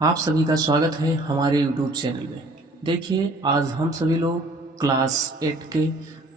आप सभी का स्वागत है हमारे YouTube चैनल में। देखिए, आज हम सभी लोग क्लास 8 के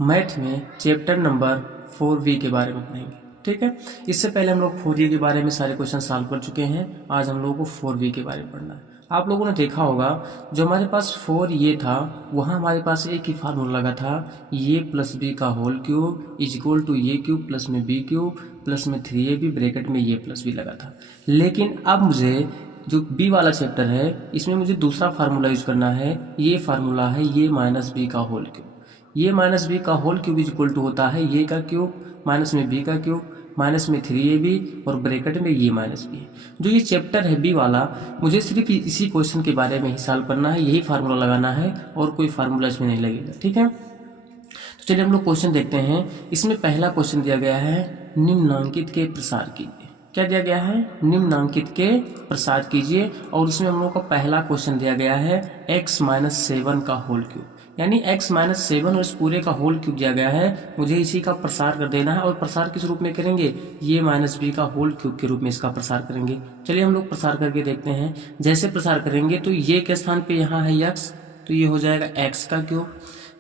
मैथ में चैप्टर नंबर 4V के बारे में पढ़ेंगे। ठीक है, इससे पहले हम लोग 4G के बारे में सारे क्वेश्चन सॉल्व कर चुके हैं। आज हम लोगों को 4V के बारे में पढ़ना है। आप लोगों ने देखा होगा, जो हमारे पास 4 ये था, वहाँ हमारे पास एक ही फार्मूला लगा था, ये प्लस बी का whole cube is equal to ये क्यूब प्लस में बी क्यूब प्लस में 3ab ब्रैकेट में ये प्लस बी लगा था। लेकिन अब मुझे जो बी वाला चैप्टर है, इसमें मुझे दूसरा फार्मूला यूज करना है। ये फार्मूला है ये माइनस बी का होल क्यूब। ये माइनस बी का whole cube is equal to होता है ये का क्यूब माइनस में बी का क्यूब माइनस में 3ab और ब्रैकेट में ये माइनस बी है। जो ये चैप्टर है बी वाला, मुझे सिर्फ इसी क्वेश्चन के बारे में ही सॉल्व करना है, यही फार्मूला लगाना है और कोई फार्मूला इसमें नहीं लगेगा। ठीक है, तो चलिए हम लोग क्वेश्चन देखते हैं। इसमें पहला क्वेश्चन दिया गया है, निम्नांकित के प्रसार कीजिए। क्या दिया गया है? निम्नांकित के प्रसार कीजिए। और इसमें हम लोग का पहला क्वेश्चन दिया गया है x-7 का होल क्यूब, यानी x-7 और इस पूरे का होल क्यूब दिया गया है। मुझे इसी का प्रसार कर देना है। और प्रसार किस रूप में करेंगे? ये माइनस बी का होल क्यूब के रूप में इसका प्रसार करेंगे। चलिए हम लोग प्रसार करके देखते हैं। जैसे प्रसार करेंगे तो ये के स्थान पे यहाँ है x, तो ये हो जाएगा x का क्यूब।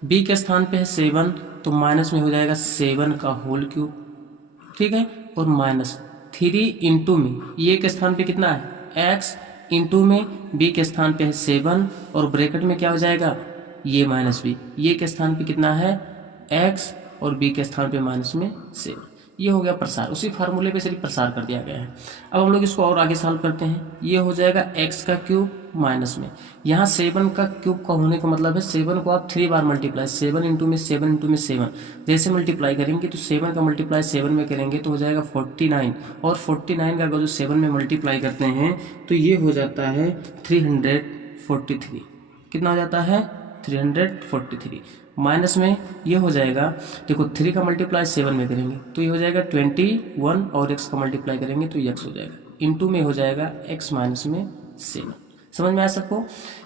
बी के स्थान पे है 7, तो माइनस में हो जाएगा 7 का होल क्यूब। ठीक है, और माइनस 3 इंटू में ये के स्थान पे कितना है? x इंटू में b के स्थान पे है 7 और ब्रैकेट में क्या हो जाएगा? ये माइनस b। ये के स्थान पे कितना है? x और b के स्थान पे माइनस में 7। ये हो गया प्रसार। उसी फार्मूले पे सिर्फ प्रसार कर दिया गया है। अब हम लोग इसको और आगे सॉल्व करते हैं। ये हो जाएगा x का क्यूब माइनस में यहाँ 7 का क्यूब का होने का मतलब है 7 को आप 3 बार मल्टीप्लाई, 7 इंटू में 7 इंटू में 7 जैसे मल्टीप्लाई करेंगे तो 7 का मल्टीप्लाई 7 में करेंगे तो हो जाएगा 49। और 49 का अगर जो 7 में मल्टीप्लाई करते हैं तो ये हो जाता है 343। कितना हो जाता है? 343। माइनस में ये हो जाएगा, देखो 3 का मल्टीप्लाई 7 में करेंगे तो ये हो जाएगा 21 और x का मल्टीप्लाई करेंगे तो ये x हो जाएगा। इंटू में हो जाएगा x माइनस में 7। समझ में आया सबको?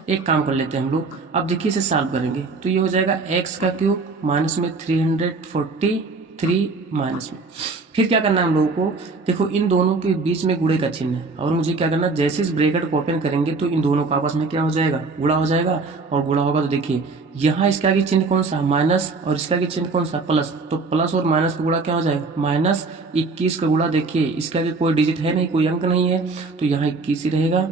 एक काम कर लेते हैं हम लोग। अब देखिए इसे सॉल्व करेंगे तो ये हो जाएगा x का क्यूब माइनस में 343 माइनस में। फिर क्या करना है हम लोगों को? देखो इन दोनों के बीच में गुणे का चिन्ह है और मुझे क्या करना, जैसे इस ब्रैकेट को ओपन करेंगे तो इन दोनों का आपस में क्या हो जाएगा? गुणा हो जाएगा। और गुणा होगा तो देखिए यहाँ इसका आगे चिन्ह कौन सा? माइनस, और इसका आगे चिन्ह कौन सा? प्लस। तो प्लस और माइनस का गुणा क्या हो जाएगा? माइनस 21 का गुणा। देखिए इसके आगे कोई डिजिट है नहीं, कोई अंक नहीं है, तो यहाँ 21 ही रहेगा।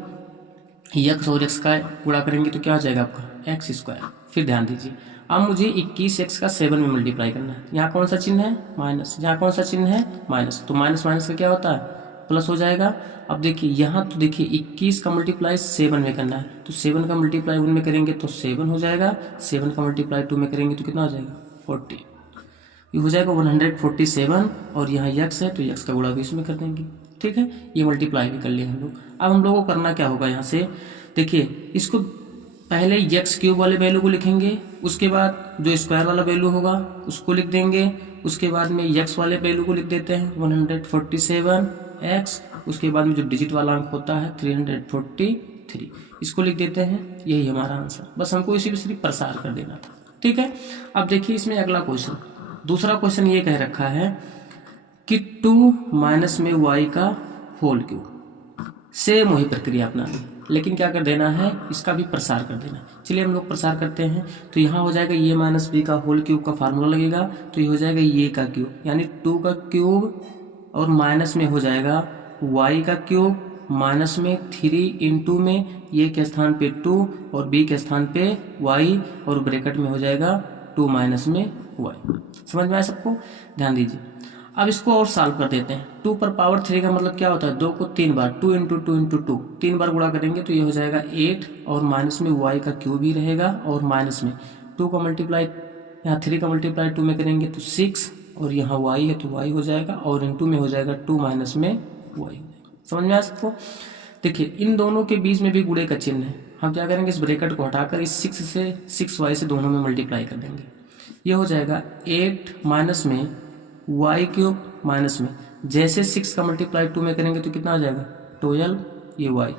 x और x का गुणा करेंगे तो क्या हो जाएगा आपका? x²। फिर ध्यान दीजिए, अब मुझे 21x का 7 में मल्टीप्लाई करना है। यहाँ कौन सा चिन्ह है? माइनस। यहाँ कौन सा चिन्ह है? माइनस। तो माइनस माइनस का क्या होता है? प्लस हो जाएगा। अब देखिए यहाँ तो देखिए 21 का मल्टीप्लाई 7 में करना है, तो 7 का मल्टीप्लाई 1 में करेंगे तो 7 हो जाएगा। 7 का मल्टीप्लाई 2 में करेंगे तो कितना हो जाएगा? 40। ये हो जाएगा 147। और यहाँ x है तो x का गुणा भी इसमें कर देंगे। ठीक है, ये मल्टीप्लाई भी कर लिए हम लोग। अब हम लोगों को करना क्या होगा? यहाँ से देखिए इसको पहले x क्यूब वाले वैल्यू को लिखेंगे, उसके बाद जो स्क्वायर वाला वैल्यू होगा उसको लिख देंगे, उसके बाद में x वाले वैल्यू को लिख देते हैं 147x, उसके बाद में जो डिजिट वाला अंक होता है 343, इसको लिख देते हैं। यही हमारा आंसर। बस हमको इसी पे सिर्फ प्रसार कर देना था। ठीक है, अब देखिए इसमें अगला क्वेश्चन, दूसरा क्वेश्चन ये कह रखा है कि 2 माइनस में y का होल क्यूब। सेम वही प्रक्रिया अपनानी, लेकिन क्या कर देना है? इसका भी प्रसार कर देना। चलिए हम लोग प्रसार करते हैं। तो यहाँ हो जाएगा ये माइनस बी का होल क्यूब का फार्मूला लगेगा, तो ये हो जाएगा ये का क्यूब, यानी 2 का क्यूब और माइनस में हो जाएगा y का क्यूब माइनस में 3 इंटू में ये के स्थान पे 2 और b के स्थान पे y और ब्रैकेट में हो जाएगा 2 माइनस में y। समझ में आया सबको? ध्यान दीजिए। अब इसको और सॉल्व कर देते हैं। 2 पर पावर 3 का मतलब क्या होता है? 2 को 3 बार, 2 इंटू 2 इंटू 2 3 बार गुणा करेंगे तो ये हो जाएगा 8 और माइनस में y का क्यूब ही रहेगा। और माइनस में 2 का मल्टीप्लाई, यहाँ 3 का मल्टीप्लाई 2 में करेंगे तो 6 और यहाँ y है तो y हो जाएगा और इंटू में हो जाएगा 2 माइनस में y। समझ में आ सबको? देखिए इन दोनों के बीच में भी गुणे का चिन्ह है। हम क्या करेंगे? इस ब्रैकेट को हटाकर इस 6y से दोनों में मल्टीप्लाई कर देंगे। ये हो जाएगा 8 माइनस में y क्यूब माइनस में जैसे 6 का मल्टीप्लाई 2 में करेंगे तो कितना हो जाएगा? 12 ये y।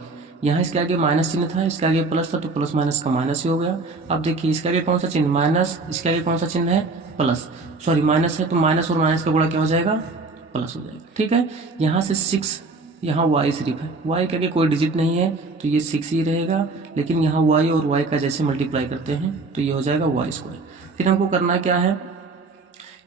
यहाँ इसके आगे माइनस चिन्ह था, इसके आगे प्लस था, तो प्लस माइनस का माइनस ही हो गया। अब देखिए इसके आगे कौन सा चिन्ह? माइनस। इसके आगे कौन सा चिन्ह है? प्लस, सॉरी माइनस है, तो माइनस और माइनस का गुणा क्या हो जाएगा? प्लस हो जाएगा। ठीक है, यहाँ से 6 यहाँ y सिर्फ है, y का कोई डिजिट नहीं है तो ये 6 ही रहेगा, लेकिन यहाँ y और y का जैसे मल्टीप्लाई करते हैं तो ये हो जाएगा y²। फिर हमको करना क्या है,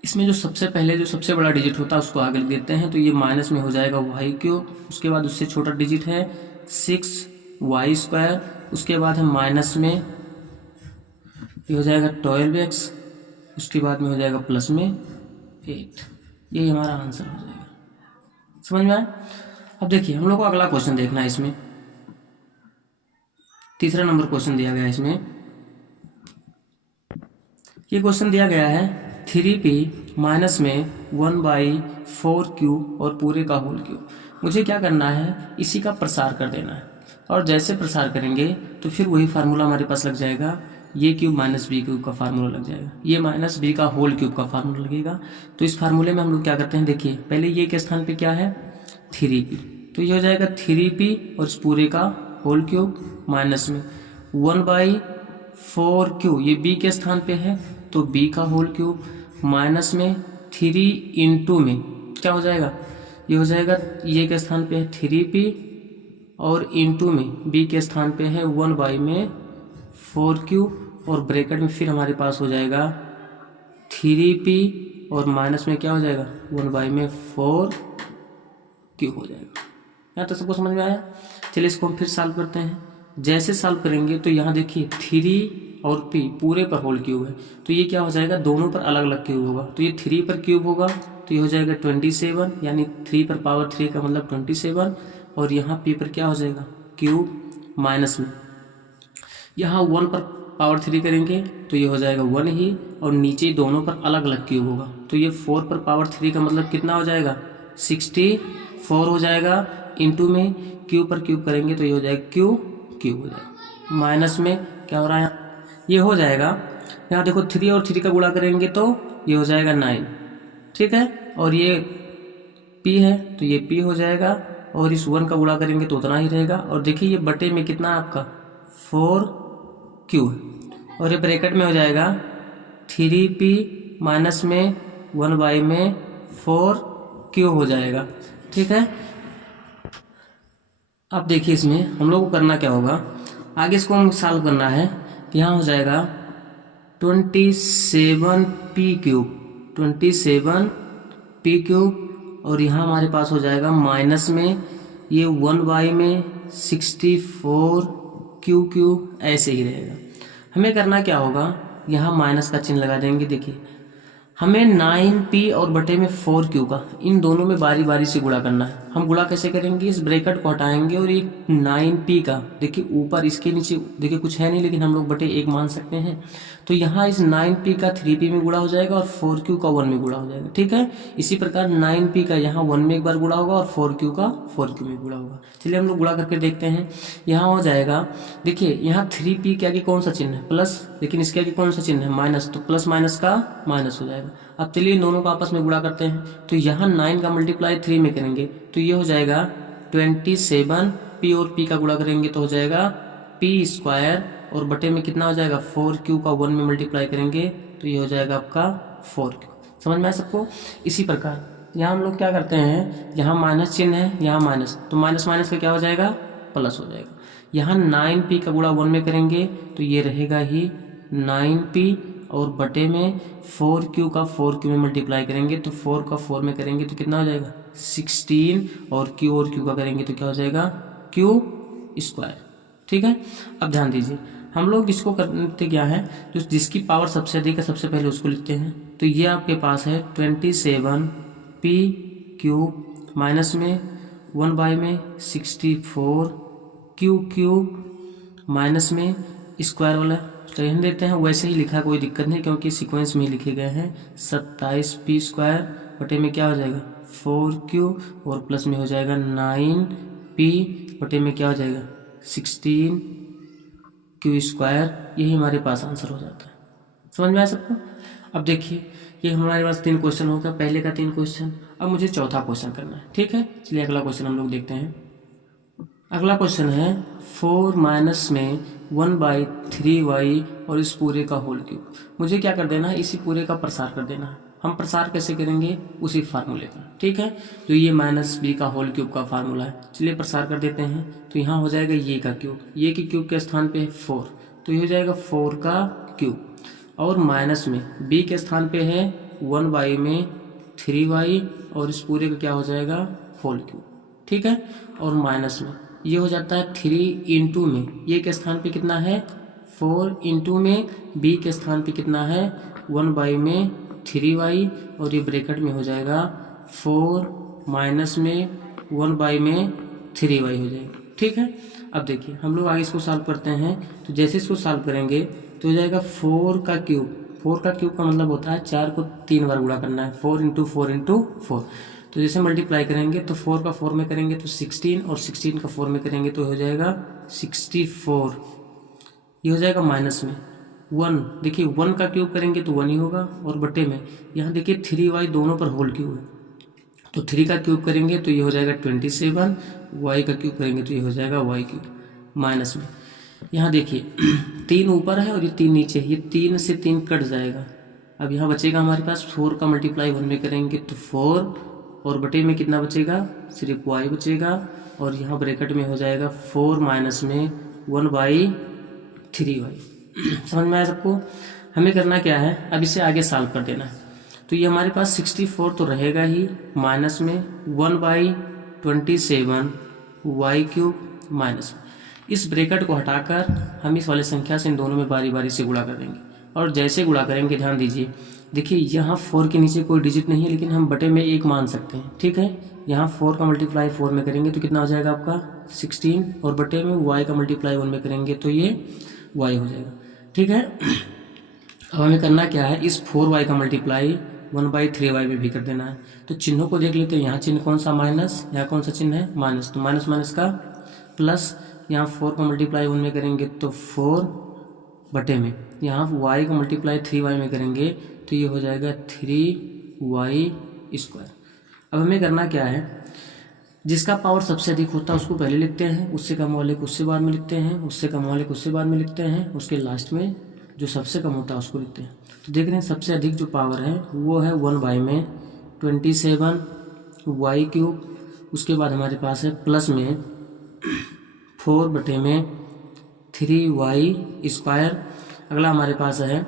इसमें जो सबसे पहले जो सबसे बड़ा डिजिट होता है उसको आगे लिख देते हैं, तो ये माइनस में हो जाएगा y³, उसके बाद उससे छोटा डिजिट है 6y², उसके बाद है माइनस में ये हो जाएगा 12x, उसके बाद में हो जाएगा प्लस में 8। यही हमारा आंसर हो जाएगा। समझ में आया? अब देखिए हम लोग को अगला क्वेश्चन देखना है। इसमें तीसरा नंबर क्वेश्चन दिया गया है। इसमें ये क्वेश्चन दिया गया है 3p माइनस में 1/4 और पूरे का होल क्यूब। मुझे क्या करना है, इसी का प्रसार कर देना है, और जैसे प्रसार करेंगे तो फिर वही फार्मूला हमारे पास लग जाएगा, ये क्यूब माइनस बी क्यूब का फार्मूला लग जाएगा, ये माइनस बी का होल क्यूब का फार्मूला लगेगा। तो इस फार्मूले में हम लोग क्या करते हैं, देखिए पहले ये के स्थान पे क्या है 3p, तो ये हो जाएगा 3p और इस पूरे का होल क्यूब माइनस में 1/4, ये b के स्थान पे है तो b का होल क्यूब माइनस में 3 इंटू में क्या हो जाएगा, ये हो जाएगा ये के स्थान पे है 3p और इंटू में b के स्थान पे है 1/4 और ब्रैकेट में फिर हमारे पास हो जाएगा 3p और माइनस में क्या हो जाएगा 1/4 हो जाएगा। यहाँ तो सबको समझ में आया। चलिए इसको हम फिर सॉल्व करते हैं। जैसे सॉल्व करेंगे तो यहाँ देखिए 3 और p पूरे पर होल क्यूब है, तो ये क्या हो जाएगा, दोनों पर अलग अलग क्यूब होगा। तो ये 3 पर क्यूब होगा तो ये हो जाएगा 27, यानी 3 पर पावर 3 का मतलब 27, और यहाँ p पर क्या हो जाएगा क्यूब माइनस में यहाँ 1 पर पावर 3 करेंगे तो ये हो जाएगा 1 ही, और नीचे दोनों पर अलग अलग क्यूब होगा। तो ये 4 पर पावर 3 का मतलब कितना हो जाएगा 64 हो जाएगा, इंटू में क्यूब पर क्यूब करेंगे तो ये हो जाएगा क्यूब हो जाएगा, माइनस में क्या हो रहा है ये हो जाएगा। यहाँ देखो 3 और 3 का गुणा करेंगे तो ये हो जाएगा 9, ठीक है, और ये p है तो ये p हो जाएगा, और इस 1 का गुणा करेंगे तो उतना ही रहेगा। और देखिए ये बटे में कितना है आपका 4q है, और ये ब्रैकेट में हो जाएगा 3p माइनस में 1/4q हो जाएगा, ठीक है। अब देखिए इसमें हम लोग को करना क्या होगा, आगे इसको हम सॉल्व करना है। यहाँ हो जाएगा 27p³ और यहाँ हमारे पास हो जाएगा माइनस में ये 1/64q ऐसे ही रहेगा। हमें करना क्या होगा, यहाँ माइनस का चिन्ह लगा देंगे। देखिए हमें 9p और बटे में 4q का इन दोनों में बारी बारी से गुणा करना है। हम गुणा कैसे करेंगे, इस ब्रैकेट को हटाएंगे और ये 9p का देखिए ऊपर इसके नीचे देखिए कुछ है नहीं, लेकिन हम लोग बटे 1 मान सकते हैं। तो यहाँ इस 9p का 3p में गुणा हो जाएगा और 4q का 1 में गुणा हो जाएगा, ठीक है। इसी प्रकार 9p का यहाँ 1 में एक बार गुणा होगा और 4q का 4q में गुणा होगा। चलिए हम लोग गुणा करके देखते हैं। यहाँ हो जाएगा, देखिए यहाँ 3p के आगे कौन सा चिन्ह है प्लस, लेकिन इसके आगे कौन सा चिन्ह है माइनस, तो प्लस माइनस का माइनस हो जाएगा। अब चलिए इन दोनों को आपस में गुणा करते हैं, तो यहाँ 9 का मल्टीप्लाई 3 में करेंगे तो ये हो जाएगा 27, p और p का गुणा करेंगे तो हो जाएगा p², और बटे में कितना हो जाएगा 4q का 1 में मल्टीप्लाई करेंगे तो ये हो जाएगा आपका 4q। समझ में आया सबको। इसी प्रकार यहाँ हम लोग क्या करते हैं, यहाँ माइनस चिन्ह है, यहाँ माइनस, तो माइनस माइनस का क्या हो जाएगा प्लस हो जाएगा। यहाँ 9p का गुणा 1 में करेंगे तो ये रहेगा ही 9p, और बटे में 4q का 4q में मल्टीप्लाई करेंगे तो 4 का 4 में करेंगे तो कितना हो जाएगा 16, और q का करेंगे तो क्या हो जाएगा q², ठीक है। अब ध्यान दीजिए हम लोग इसको करते क्या है, जो जिसकी पावर सबसे अधिक है सबसे पहले उसको लिखते हैं। तो ये आपके पास है 27p³ माइनस में 1/64q³ माइनस में स्क्वायर वाला तो रहने देते हैं, वैसे ही लिखा कोई दिक्कत नहीं क्योंकि सीक्वेंस में ही लिखे गए हैं। 27p² बटे में क्या हो जाएगा 4q और प्लस में हो जाएगा 9p बटे में क्या हो जाएगा 16q²। यही हमारे पास आंसर हो जाता है। समझ में आया सबको। अब देखिए ये हमारे पास 3 क्वेश्चन हो गया, पहले का 3 क्वेश्चन। अब मुझे चौथा क्वेश्चन करना है, ठीक है। चलिए अगला क्वेश्चन हम लोग देखते हैं। अगला क्वेश्चन है 4 माइनस में 1/3y और इस पूरे का होल क्यूब। मुझे क्या कर देना है, इसी पूरे का प्रसार कर देना है। हम प्रसार कैसे करेंगे, उसी फार्मूले का, ठीक है। तो ये माइनस बी का होल क्यूब का फार्मूला है। चलिए प्रसार कर देते हैं। तो यहाँ हो जाएगा ये का क्यूब, ये के क्यूब के स्थान पे है 4, तो ये हो जाएगा 4 का क्यूब, और माइनस में बी के स्थान पे है 1y में 3y, और इस पूरे का क्या हो जाएगा होल क्यूब, ठीक है। और माइनस में ये हो जाता है 3 इंटू में ये के स्थान पे कितना है 4, इंटू में बी के स्थान पे कितना है 1y में 3y, और ये ब्रैकेट में हो जाएगा 4 माइनस में 1y में 3y हो जाएगा, ठीक है। अब देखिए हम लोग आगे इसको सॉल्व करते हैं। तो जैसे इसको सॉल्व करेंगे तो हो जाएगा 4 का क्यूब, 4 का क्यूब का मतलब होता है 4 को 3 बार गुणा करना है, 4 इंटू 4 इंटू 4। तो जैसे मल्टीप्लाई करेंगे तो 4 का 4 में करेंगे तो 16, और 16 का 4 में करेंगे तो हो जाएगा 64। ये हो जाएगा माइनस में 1, देखिए 1 का क्यूब करेंगे तो 1 ही होगा, और बटे में यहाँ देखिए 3y दोनों पर होल क्यूब है, तो 3 का क्यूब करेंगे तो ये हो जाएगा 27, y का क्यूब करेंगे तो ये हो जाएगा y क्यूब, माइनस में यहाँ देखिए 3 ऊपर है और ये 3 नीचे है, ये 3 से 3 कट जाएगा। अब यहाँ बचेगा हमारे पास 4 का मल्टीप्लाई 1 में करेंगे तो 4, और बटे में कितना बचेगा, सिर्फ y बचेगा, और यहाँ ब्रैकेट में हो जाएगा 4 माइनस में 1/3y। समझ में आया सबको। हमें करना क्या है, अब इसे आगे सॉल्व कर देना है। तो ये हमारे पास 64 तो रहेगा ही, माइनस में 1/27 y क्यूब, माइनस में इस ब्रैकेट को हटाकर हम इस वाले संख्या से इन दोनों में बारी बारी से गुणा कर देंगे। और जैसे गुणा करेंगे ध्यान दीजिए, देखिए यहाँ 4 के नीचे कोई डिजिट नहीं है, लेकिन हम बटे में 1 मान सकते हैं, ठीक है। यहाँ 4 का मल्टीप्लाई 4 में करेंगे तो कितना हो जाएगा आपका 16, और बटे में y का मल्टीप्लाई 1 में करेंगे तो ये y हो जाएगा, ठीक है। अब हमें करना क्या है, इस 4y का मल्टीप्लाई 1/3y में भी कर देना है। तो चिन्हों को देख लेते हैं, यहाँ चिन्ह कौन सा माइनस, यहाँ कौन सा चिन्ह है माइनस, तो माइनस माइनस का प्लस, यहाँ 4 का मल्टीप्लाई 1 में करेंगे तो 4, बटे में यहाँ y का मल्टीप्लाई 3y में करेंगे तो ये हो जाएगा 3y²। अब हमें करना क्या है, जिसका पावर सबसे अधिक होता है उसको पहले लिखते हैं, उससे कम वाले को उससे बाद में लिखते हैं, उससे कम वाले को उससे बाद में लिखते हैं, उसके लास्ट में जो सबसे कम होता है उसको लिखते हैं। तो देख रहे हैं सबसे अधिक जो पावर है वो है 1/27 y क्यूब, उसके बाद हमारे पास है प्लस में 4 बटे में 3y²। अगला हमारे पास है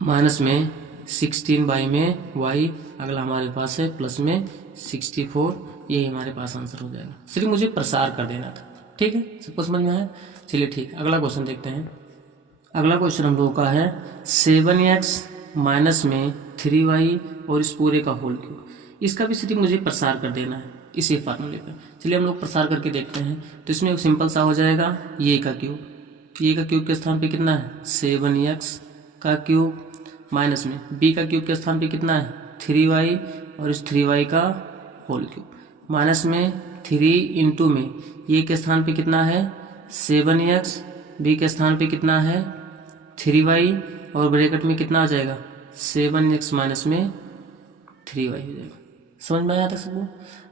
माइनस में 16y में y, अगला हमारे पास है प्लस में 64। यही हमारे पास आंसर हो जाएगा। सिर्फ मुझे प्रसार कर देना था, ठीक है, सबको समझ में आया। चलिए ठीक, अगला क्वेश्चन देखते हैं। अगला क्वेश्चन हम लोगों का है 7x माइनस में 3y और इस पूरे का होल क्यूब। इसका भी सिर्फ मुझे प्रसार कर देना है इसी फार्मूले पर। चलिए हम लोग प्रसार करके देखते हैं। तो इसमें एक सिंपल सा हो जाएगा ये का क्यूब, ये का क्यूब के स्थान पे कितना है 7x का क्यूब, माइनस में b का क्यूब के स्थान पे कितना है 3y और इस 3y का होल क्यूब, माइनस में 3 इंटू में ये के स्थान पे कितना है 7x, b के स्थान पे कितना है 3y, और ब्रैकेट में कितना आ जाएगा 7x माइनस में 3y हो जाएगा। समझ में आया था सबको।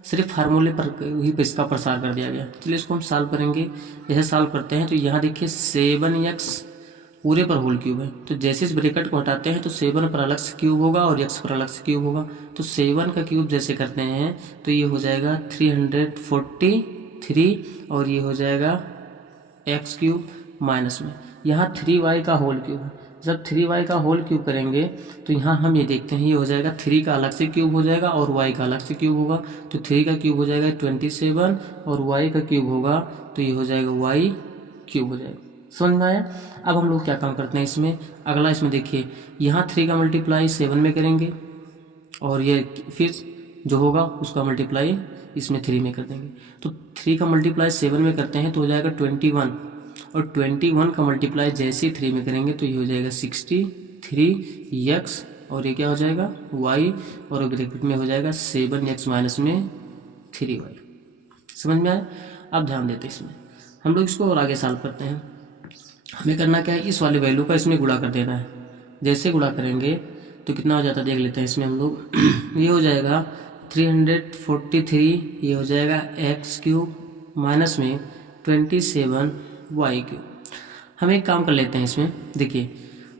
सिर्फ फार्मूले पर ही इसका प्रसार कर दिया गया। चलिए इसको हम सॉल्व करेंगे। जैसे सॉल्व करते हैं तो यहाँ देखिए 7x पूरे पर होल क्यूब है, तो जैसे इस ब्रैकेट को हटाते हैं तो 7 पर अलग से क्यूब होगा और x पर अलग से क्यूब होगा। तो 7 का क्यूब जैसे करते हैं तो ये हो जाएगा 343, और ये हो जाएगा x क्यूब, माइनस में यहाँ 3y का होल क्यूब है। जब 3y का होल क्यूब करेंगे तो यहाँ हम ये देखते हैं ये हो जाएगा 3 का अलग से क्यूब हो जाएगा और y का अलग से क्यूब होगा। तो 3 का क्यूब हो जाएगा 27 और y का क्यूब होगा तो ये हो जाएगा y क्यूब हो जाएगा। समझ में आया। अब हम लोग क्या काम करते हैं इसमें, अगला इसमें देखिए यहाँ 3 का मल्टीप्लाई 7 में करेंगे और ये फिर जो होगा उसका मल्टीप्लाई इसमें 3 में कर देंगे। तो 3 का मल्टीप्लाई 7 में करते हैं तो हो जाएगा 21, और 21 का मल्टीप्लाई जैसे ही 3 में करेंगे तो ये हो जाएगा 63x, और ये क्या हो जाएगा y, और ब्रैकेट में हो जाएगा 7x माइनस में 3y। समझ में आया। अब ध्यान देते हैं इसमें, हम लोग इसको और आगे सॉल्व करते हैं। हमें करना क्या है, इस वाले वैल्यू का इसमें गुणा कर देना है। जैसे गुणा करेंगे तो कितना हो जाता है देख लेते हैं इसमें हम लोग ये हो जाएगा 343, ये हो जाएगा x क्यूब, माइनस में 27 y क्यूब। हम एक काम कर लेते हैं इसमें, देखिए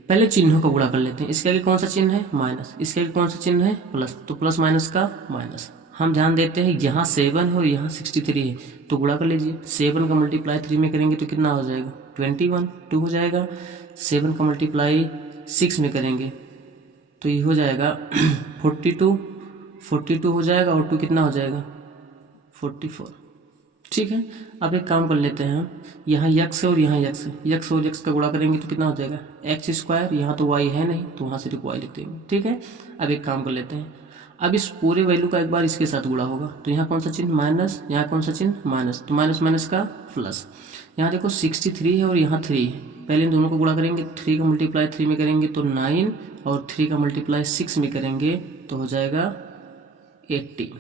पहले चिन्हों का गुणा कर लेते हैं। इसके आगे कौन सा चिन्ह है? माइनस। इसके आगे कौन सा चिन्ह है? प्लस। तो प्लस माइनस का माइनस। हम ध्यान देते हैं यहाँ 7 है और यहाँ 63 है, तो गुणा कर लीजिए। 7 का मल्टीप्लाई 3 में करेंगे तो कितना हो जाएगा? 21। 2 हो जाएगा। 7 का मल्टीप्लाई 6 में करेंगे तो ये हो जाएगा 42। 42 हो जाएगा और 2 कितना हो जाएगा? 44। ठीक है। अब एक काम कर लेते हैं हम, यहाँ यक्स है और यहाँ यक्स है, यक्स और यक्स का गुणा करेंगे तो कितना हो जाएगा? X square. यहाँ तो वाई है नहीं तो वहाँ से वाई लिख देंगे। ठीक है। अब एक काम कर लेते हैं, अब इस पूरे वैल्यू का एक बार इसके साथ गुणा होगा तो यहाँ कौन सा चिन्ह? माइनस। यहाँ कौन सा चिन्ह? माइनस। तो माइनस माइनस का प्लस। यहाँ देखो 63 है और यहाँ 3 है, पहले इन दोनों को गुणा करेंगे। 3 का मल्टीप्लाई 3 में करेंगे तो 9 और 3 का मल्टीप्लाई 6 में करेंगे तो हो जाएगा 80।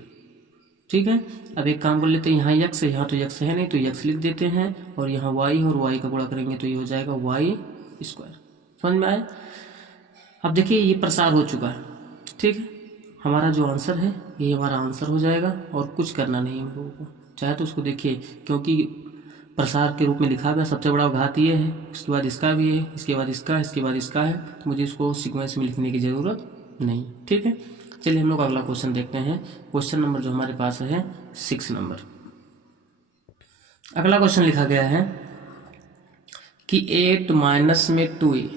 ठीक है। अब एक काम कर लेते हैं, यहाँ यक्स है, यहाँ तो यक्स है नहीं तो यक्स लिख देते हैं और यहाँ वाई और वाई का गुणा करेंगे तो ये हो जाएगा वाई स्क्वायर। समझ में आया? अब देखिए ये प्रसार हो चुका है। ठीक है। हमारा जो आंसर है ये हमारा आंसर हो जाएगा और कुछ करना नहीं है हम लोगों को। चाहे तो उसको देखिए, क्योंकि प्रसार के रूप में लिखा गया, सबसे बड़ा घात ये है, उसके बाद इसका भी है, इसके बाद इसका, इसके बाद इसका है, तो मुझे इसको सीक्वेंस में लिखने की ज़रूरत नहीं। ठीक है। चलिए हम लोग अगला क्वेश्चन देखते हैं। क्वेश्चन नंबर जो हमारे पास है 6 नंबर। अगला क्वेश्चन लिखा गया है कि 8 माइनस में 2a,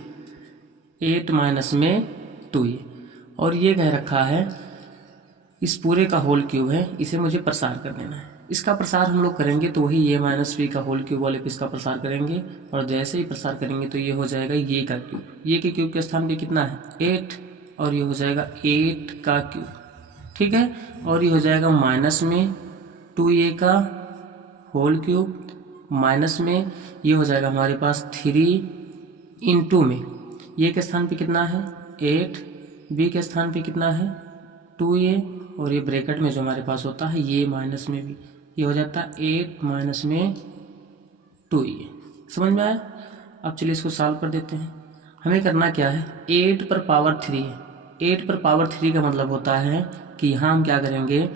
8 माइनस में 2a, और ये कह रखा है इस पूरे का होल क्यूब है, इसे मुझे प्रसार कर देना है। इसका प्रसार हम लोग करेंगे तो वही ये माइनस बी का होल क्यूब वाले पे इसका प्रसार करेंगे, और जैसे ही प्रसार करेंगे तो ये हो जाएगा ये का क्यूब। ये के क्यूब के स्थान पे कितना है? 8, और ये हो जाएगा 8 का क्यूब। ठीक है। और ये हो जाएगा माइनस में 2a का होल क्यूब, माइनस में ये हो जाएगा हमारे पास 3 × में ये के स्थान पे कितना है? 8, बी के स्थान पे कितना है? 2a, और ये ब्रैकेट में जो हमारे पास होता है ये माइनस में भी, ये हो जाता है 8 माइनस में 2a। समझ में आया? अब चलिए इसको सॉल्व कर देते हैं। हमें करना क्या है? 8 पर पावर 3 है। 8 पर पावर 3 का मतलब होता है कि यहाँ हम क्या करेंगे,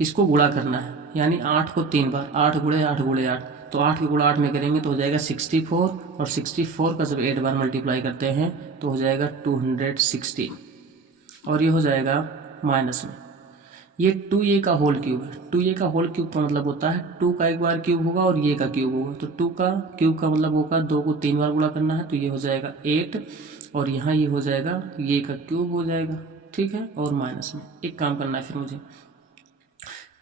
इसको गुणा करना है, यानी 8 को 3 बार, 8 गुणे 8 गुणे 8, तो 8 के गुणा 8 में करेंगे तो हो जाएगा 64, और 64 का जब 8 बार मल्टीप्लाई करते हैं तो हो जाएगा 216, और ये हो जाएगा माइनस में। ये 2a का होल क्यूब है। 2a का होल क्यूब का मतलब होता है 2 का एक बार क्यूब होगा और ये का क्यूब होगा, तो 2 का क्यूब का मतलब होगा 2 को 3 बार गुणा करना है, तो ये हो जाएगा 8, और यहाँ ये हो जाएगा ये का क्यूब हो जाएगा। ठीक है। और माइनस में एक काम करना है, फिर मुझे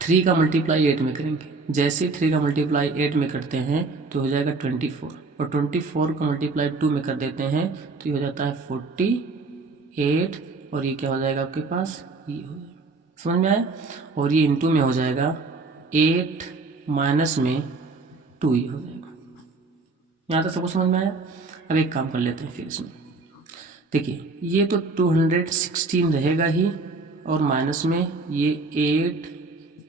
3 का मल्टीप्लाई 8 में करेंगे। जैसे 3 का मल्टीप्लाई 8 में करते हैं तो हो जाएगा 24, और 24 का मल्टीप्लाई 2 में कर देते हैं तो ये हो जाता है 48, और ये क्या हो जाएगा आपके पास? ये हो जाएगा। समझ में आया? और ये इंटू में हो जाएगा 8 माइनस में 2 ये हो जाएगा। यहाँ तक सबको समझ में आया? अब एक काम कर लेते हैं फिर इसमें, देखिए ये तो 216 रहेगा ही, और माइनस में ये 8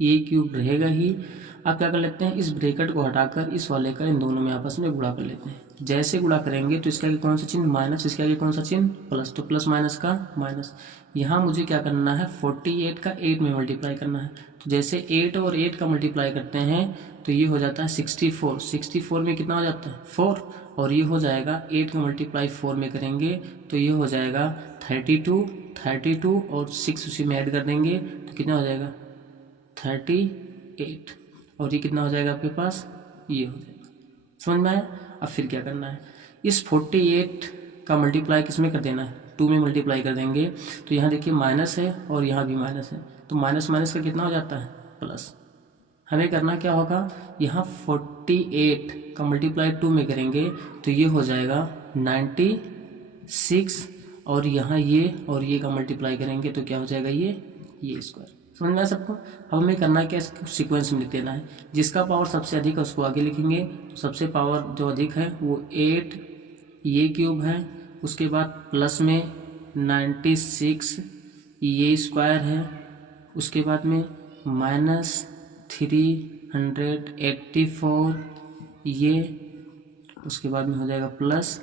ये क्यूब रहेगा ही। अब क्या कर लेते हैं, इस ब्रैकेट को हटाकर इस वाले का इन दोनों में आपस में गुणा कर लेते हैं। जैसे गुणा करेंगे तो इसके आगे कौन सा चिन्ह? माइनस। इसके आगे कौन सा चिन्ह? प्लस। तो प्लस माइनस का माइनस। यहाँ मुझे क्या करना है? 48 का 8 में मल्टीप्लाई करना है। तो जैसे 8 और 8 का मल्टीप्लाई करते हैं तो ये हो जाता है 64। 64 में कितना हो जाता है? 4, और ये हो जाएगा 8 का मल्टीप्लाई 4 में करेंगे तो ये हो जाएगा 32, और 6 उसी में ऐड कर देंगे तो कितना हो जाएगा? 38, और ये कितना हो जाएगा आपके पास? ये हो जाएगा। समझ में आया? अब फिर क्या करना है, इस 48 का मल्टीप्लाई किस में कर देना है? 2 में मल्टीप्लाई कर देंगे, तो यहाँ देखिए माइनस है और यहाँ भी माइनस है, तो माइनस माइनस का कितना हो जाता है? प्लस। हमें करना क्या होगा, यहाँ 48 का मल्टीप्लाई 2 में करेंगे तो ये हो जाएगा 96, और यहाँ ये और ये का मल्टीप्लाई करेंगे तो क्या हो जाएगा? ये स्क्वायर। समझ में आया सबको? अब हमें करना क्या, इसको सीक्वेंस में लिख देना है। जिसका पावर सबसे अधिक है उसको आगे लिखेंगे, तो सबसे पावर जो अधिक है वो 8 ये क्यूब है, उसके बाद प्लस में 96 ये स्क्वायर है, उसके बाद में माइनस 384 ये, उसके बाद में हो जाएगा प्लस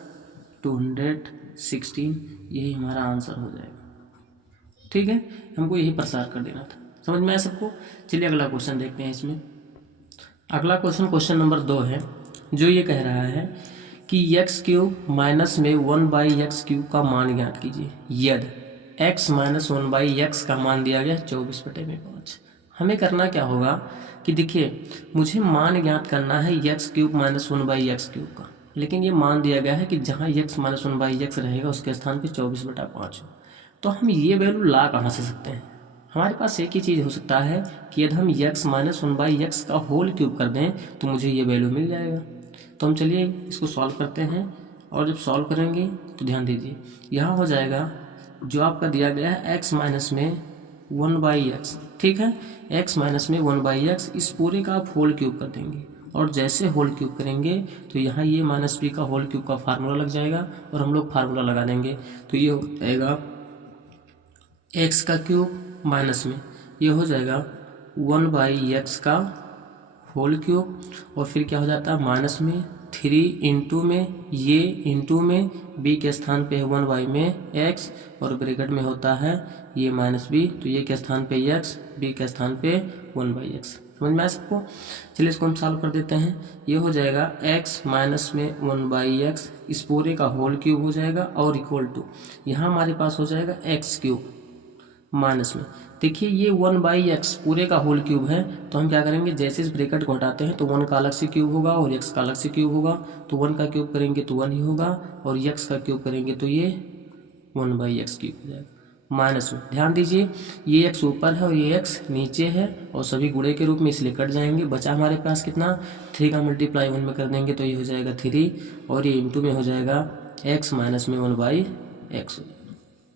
216, यही हमारा आंसर हो जाएगा। ठीक है, हमको यही प्रसार कर देना था। समझ में आया सबको? चलिए अगला क्वेश्चन देखते हैं। इसमें अगला क्वेश्चन नंबर 2 है, जो ये कह रहा है कि एक्स क्यूब माइनस में 1/x क्यूब का मान ज्ञात कीजिए। यदि x माइनस 1/x का मान दिया गया 24/5। हमें करना क्या होगा कि देखिए मुझे मान ज्ञात करना है x cube minus 1/x cube का, लेकिन ये मान दिया गया है कि जहाँ x माइनस 1/x रहेगा उसके स्थान पे 24/5 हो। तो हम ये वैल्यू ला कहाँ से सकते हैं? हमारे पास एक ही चीज़ हो सकता है कि यदि हम x माइनस 1/x का होल क्यूब कर दें तो मुझे ये वैल्यू मिल जाएगा। तो हम चलिए इसको सॉल्व करते हैं, और जब सॉल्व करेंगे तो ध्यान दीजिए यहाँ हो जाएगा जो आपका दिया गया है x माइनस में 1/x, ठीक है, x माइनस में 1/x, इस पूरे का आप होल क्यूब कर देंगे, और जैसे होल क्यूब करेंगे तो यहाँ ये माइनस बी का होल क्यूब का फार्मूला लग जाएगा, और हम लोग फार्मूला लगा देंगे तो ये हो जाएगा x का क्यूब माइनस में ये हो जाएगा 1/x का होल क्यूब, और फिर क्या हो जाता है माइनस में 3 इंटू में ये इंटू में b के स्थान पे है 1/, में x, और ब्रैकेट में होता है ये माइनस b, तो ये के स्थान पे x, b के स्थान पे 1/x। समझ में आया सबको? चलिए इसको हम सॉल्व कर देते हैं। ये हो जाएगा x माइनस में 1/x, इस पूरे का होल क्यूब हो जाएगा, और इक्वल टू यहाँ हमारे पास हो जाएगा x क्यूब माइनस में, देखिए ये 1/x पूरे का होल क्यूब है, तो हम क्या करेंगे जैसे इस ब्रैकेट को हटाते हैं तो 1 का अलग से क्यूब होगा और x का अलग से क्यूब होगा, तो 1 का क्यूब करेंगे तो 1 ही होगा, और x का क्यूब करेंगे तो ये 1/x क्यूब हो जाएगा माइनस में। ध्यान दीजिए ये x ऊपर है और ये x नीचे है, और सभी गुणे के रूप में इसलिए कट जाएंगे। बचा हमारे पास कितना, 3 का मल्टीप्लाई 1 में कर देंगे तो ये हो जाएगा 3, और ये इंटू में हो जाएगा x माइनस में 1/x।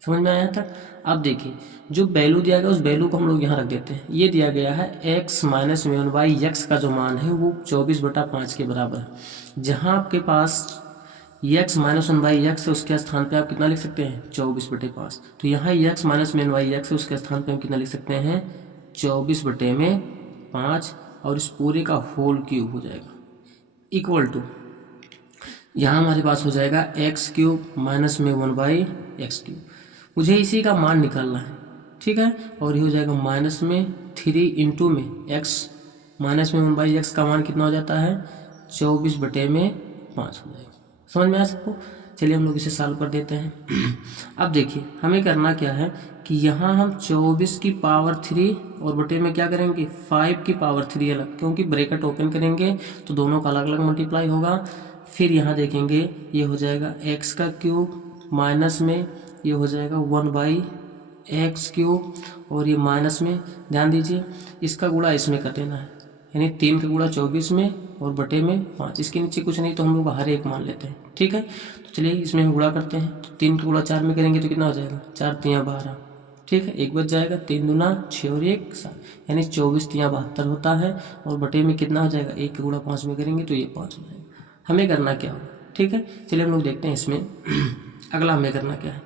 समझ में आया तक? अब देखिए जो वैल्यू दिया गया उस वैल्यू को हम लोग यहाँ रख देते हैं। ये दिया गया है x माइनस में 1/x का जो मान है वो 24/5 के बराबर है। जहाँ आपके पास x माइनस 1/x है उसके स्थान पे आप कितना लिख सकते हैं 24/5, तो यहाँ x माइनस में 1/x है उसके स्थान पे हम कितना लिख सकते हैं 24/5, और इस पूरे का होल क्यूब हो जाएगा इक्वल टू यहाँ हमारे पास हो जाएगा x क्यूब माइनस में 1/x क्यूब। मुझे इसी का मान निकालना है, ठीक है, और ये हो जाएगा माइनस में 3 इंटू में x माइनस में 1/x का मान कितना हो जाता है 24/5 हो जाएगा। समझ में आया सबको? चलिए हम लोग इसे सॉल्व कर देते हैं। अब देखिए हमें करना क्या है कि यहाँ हम 24 की पावर 3 और बटे में क्या करेंगे 5 की पावर 3 अलग, क्योंकि ब्रैकेट ओपन करेंगे तो दोनों का अलग अलग मल्टीप्लाई होगा। फिर यहाँ देखेंगे ये हो जाएगा x का क्यूब माइनस में ये हो जाएगा 1/x क्यूब, और ये माइनस में ध्यान दीजिए इसका गुणा इसमें कर देना है, यानी 3 का गुणा 24 में और बटे में 5, इसके नीचे कुछ नहीं तो हम लोग हर एक मान लेते हैं, ठीक है। तो चलिए इसमें हम गुणा करते हैं, तो 3 का गुणा 4 में करेंगे तो कितना हो जाएगा 4 3 12, ठीक है, 1 बच जाएगा, 3 दूना 6 और 1 7, यानी 24 3 72 होता है, और बटे में कितना हो जाएगा 1 का गुणा 5 में करेंगे तो ये 5 हो जाएगा। हमें करना क्या होगा, ठीक है, चलिए हम लोग देखते हैं इसमें अगला हमें करना क्या है,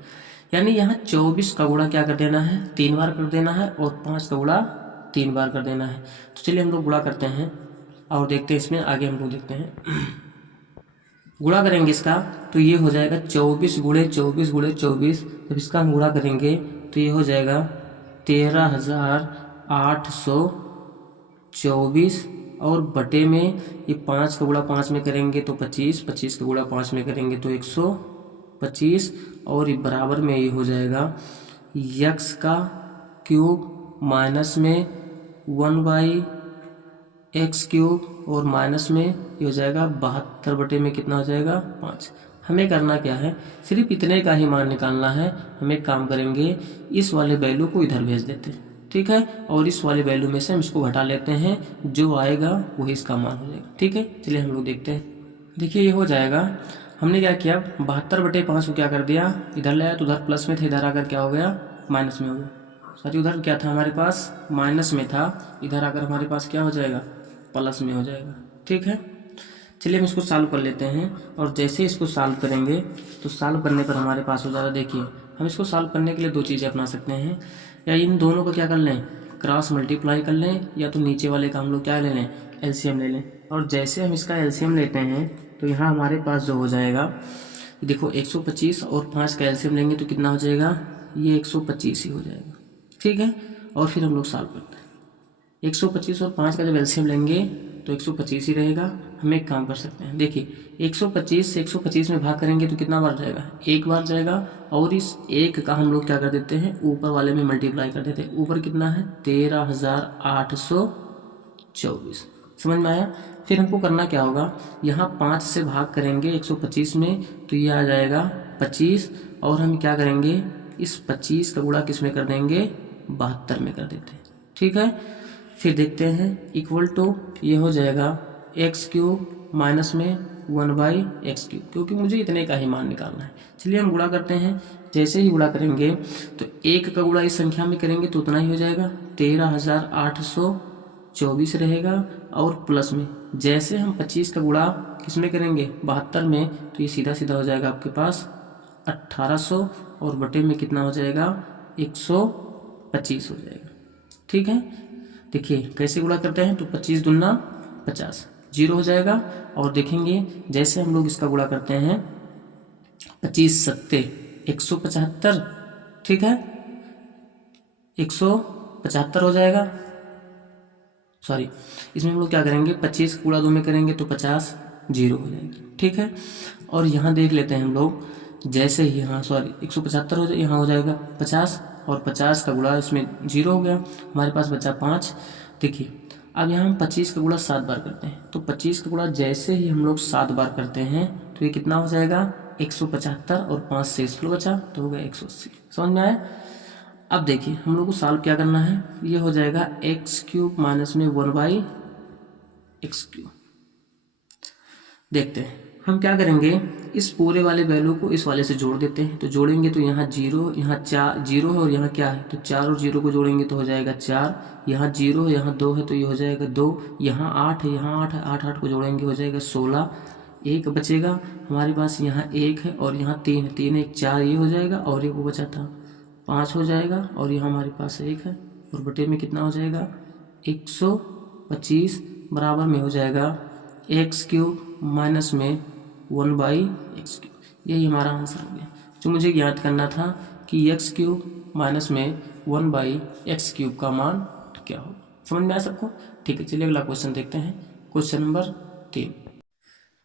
यानी यहाँ 24 का गुणा क्या कर देना है 3 बार कर देना है, और 5 का गुणा 3 बार कर देना है। तो चलिए हम लोग गुणा करते हैं और देखते हैं इसमें आगे हम लोग देखते हैं। गुणा करेंगे इसका तो ये हो जाएगा 24 गुणे 24 गुणे 24, जब इसका हम गुणा करेंगे तो ये हो जाएगा 13,824, और बटे में ये 5 का गुणा 5 में करेंगे तो 25, 25 का गुणा 5 में करेंगे तो 125, और ये बराबर में ये हो जाएगा x का क्यूब माइनस में 1/x क्यूब, और माइनस में ये हो जाएगा 72 बटे में कितना हो जाएगा 5। हमें करना क्या है सिर्फ इतने का ही मान निकालना है। हम एक काम करेंगे इस वाले वैल्यू को इधर भेज देते हैं, ठीक है, और इस वाले वैल्यू में से हम इसको घटा लेते हैं, जो आएगा वही इसका मान हो जाएगा, ठीक है। चलिए हम लोग देखते हैं। देखिए ये हो जाएगा, हमने क्या किया 72/5 को क्या कर दिया इधर लाया, तो उधर प्लस में था, इधर आकर क्या हो गया माइनस में हो गया। सॉरी उधर क्या था हमारे पास माइनस में था, इधर आकर हमारे पास क्या हो जाएगा प्लस में हो जाएगा, ठीक है। चलिए हम इसको सॉल्व कर लेते हैं, और जैसे इसको सॉल्व करेंगे तो सॉल्व करने पर हमारे पास हो जाएगा, देखिए हम इसको सॉल्व करने के लिए 2 चीज़ें अपना सकते हैं, या इन दोनों को क्या कर लें क्रॉस मल्टीप्लाई कर लें, या तो नीचे वाले का हम लोग क्या ले लें एलसीएम ले लें। और जैसे हम इसका एलसीएम लेते हैं तो यहाँ हमारे पास जो हो जाएगा देखो 125 और 5 का एलसीएम लेंगे तो कितना हो जाएगा ये 125 ही हो जाएगा, ठीक है। और फिर हम लोग सॉल्व करते हैं 125 और 5 का जब एलसीएम लेंगे तो 125 ही रहेगा। हम एक काम कर सकते हैं, देखिए 125 से 125 में भाग करेंगे तो कितना बार जाएगा, एक बार जाएगा। और इस एक का हम लोग क्या कर देते हैं, ऊपर वाले में मल्टीप्लाई कर देते हैं। ऊपर कितना है 13,824। समझ में आया। फिर हमको करना क्या होगा, यहाँ 5 से भाग करेंगे 125 में तो ये आ जाएगा 25। और हम क्या करेंगे, इस 25 का गुणा किस में कर देंगे, 72 में कर देते हैं। ठीक है, फिर देखते हैं इक्वल टू ये हो जाएगा x³ माइनस में 1/x³, क्योंकि मुझे इतने का ही मान निकालना है। चलिए हम गुणा करते हैं। जैसे ही गुणा करेंगे तो एक का गुणा इस संख्या में करेंगे तो उतना ही हो जाएगा, 13,824 रहेगा। और प्लस में जैसे हम 25 का गुणा किस में करेंगे, 72 में, तो ये सीधा सीधा हो जाएगा आपके पास 1800 और बटे में कितना हो जाएगा, 125 हो जाएगा। ठीक है, देखिए कैसे गुणा करते हैं, तो 25 दूना 50, 0 हो जाएगा। और देखेंगे जैसे हम लोग इसका गुणा करते हैं, 25 सत्ते 175, ठीक है, 175 हो जाएगा। सॉरी, इसमें हम लोग क्या करेंगे, 25 गुणा 2 में करेंगे तो 50, 0 हो जाएगा। ठीक है, और यहाँ देख लेते हैं हम लोग, जैसे ही यहाँ 175 हो जाए, यहाँ हो जाएगा 50 और 50 का गुणा इसमें 0 हो गया, हमारे पास बचा 5। देखिए अब यहाँ हम 25 का गुणा 7 बार करते हैं, तो 25 का गुणा जैसे ही हम लोग 7 बार करते हैं तो ये कितना हो जाएगा, 175 और 5 से इसको बचा तो हो गया 180। समझ में आया। अब देखिए हम लोग को सॉल्व क्या करना है, ये हो जाएगा x³ माइनस में 1/x³। देखते हैं हम क्या करेंगे, इस पूरे वाले वैल्यू को इस वाले से जोड़ देते हैं। तो जोड़ेंगे तो यहाँ 0, यहाँ 4 0 है और यहाँ क्या है, तो 4 और 0 को जोड़ेंगे तो हो जाएगा 4, यहाँ 0 है, यहाँ 2 है तो ये हो जाएगा 2, यहाँ 8 है, यहाँ 8 है, 8 को जोड़ेंगे हो जाएगा 16, एक बचेगा हमारे पास, यहाँ 1 है और यहाँ 3 है, 3 1 4 ये हो जाएगा और एक वो बचा था 5 हो जाएगा और यहाँ हमारे पास 1 है और बटे में कितना हो जाएगा 125 बराबर में हो जाएगा x³ माइनस में 1/x³। यही हमारा आंसर हो गया। जो मुझे ज्ञात करना था कि x³ माइनस में 1/x³ का मान क्या होगा। समझ में आया सबको। ठीक है, चलिए अगला क्वेश्चन देखते हैं। Question number 3।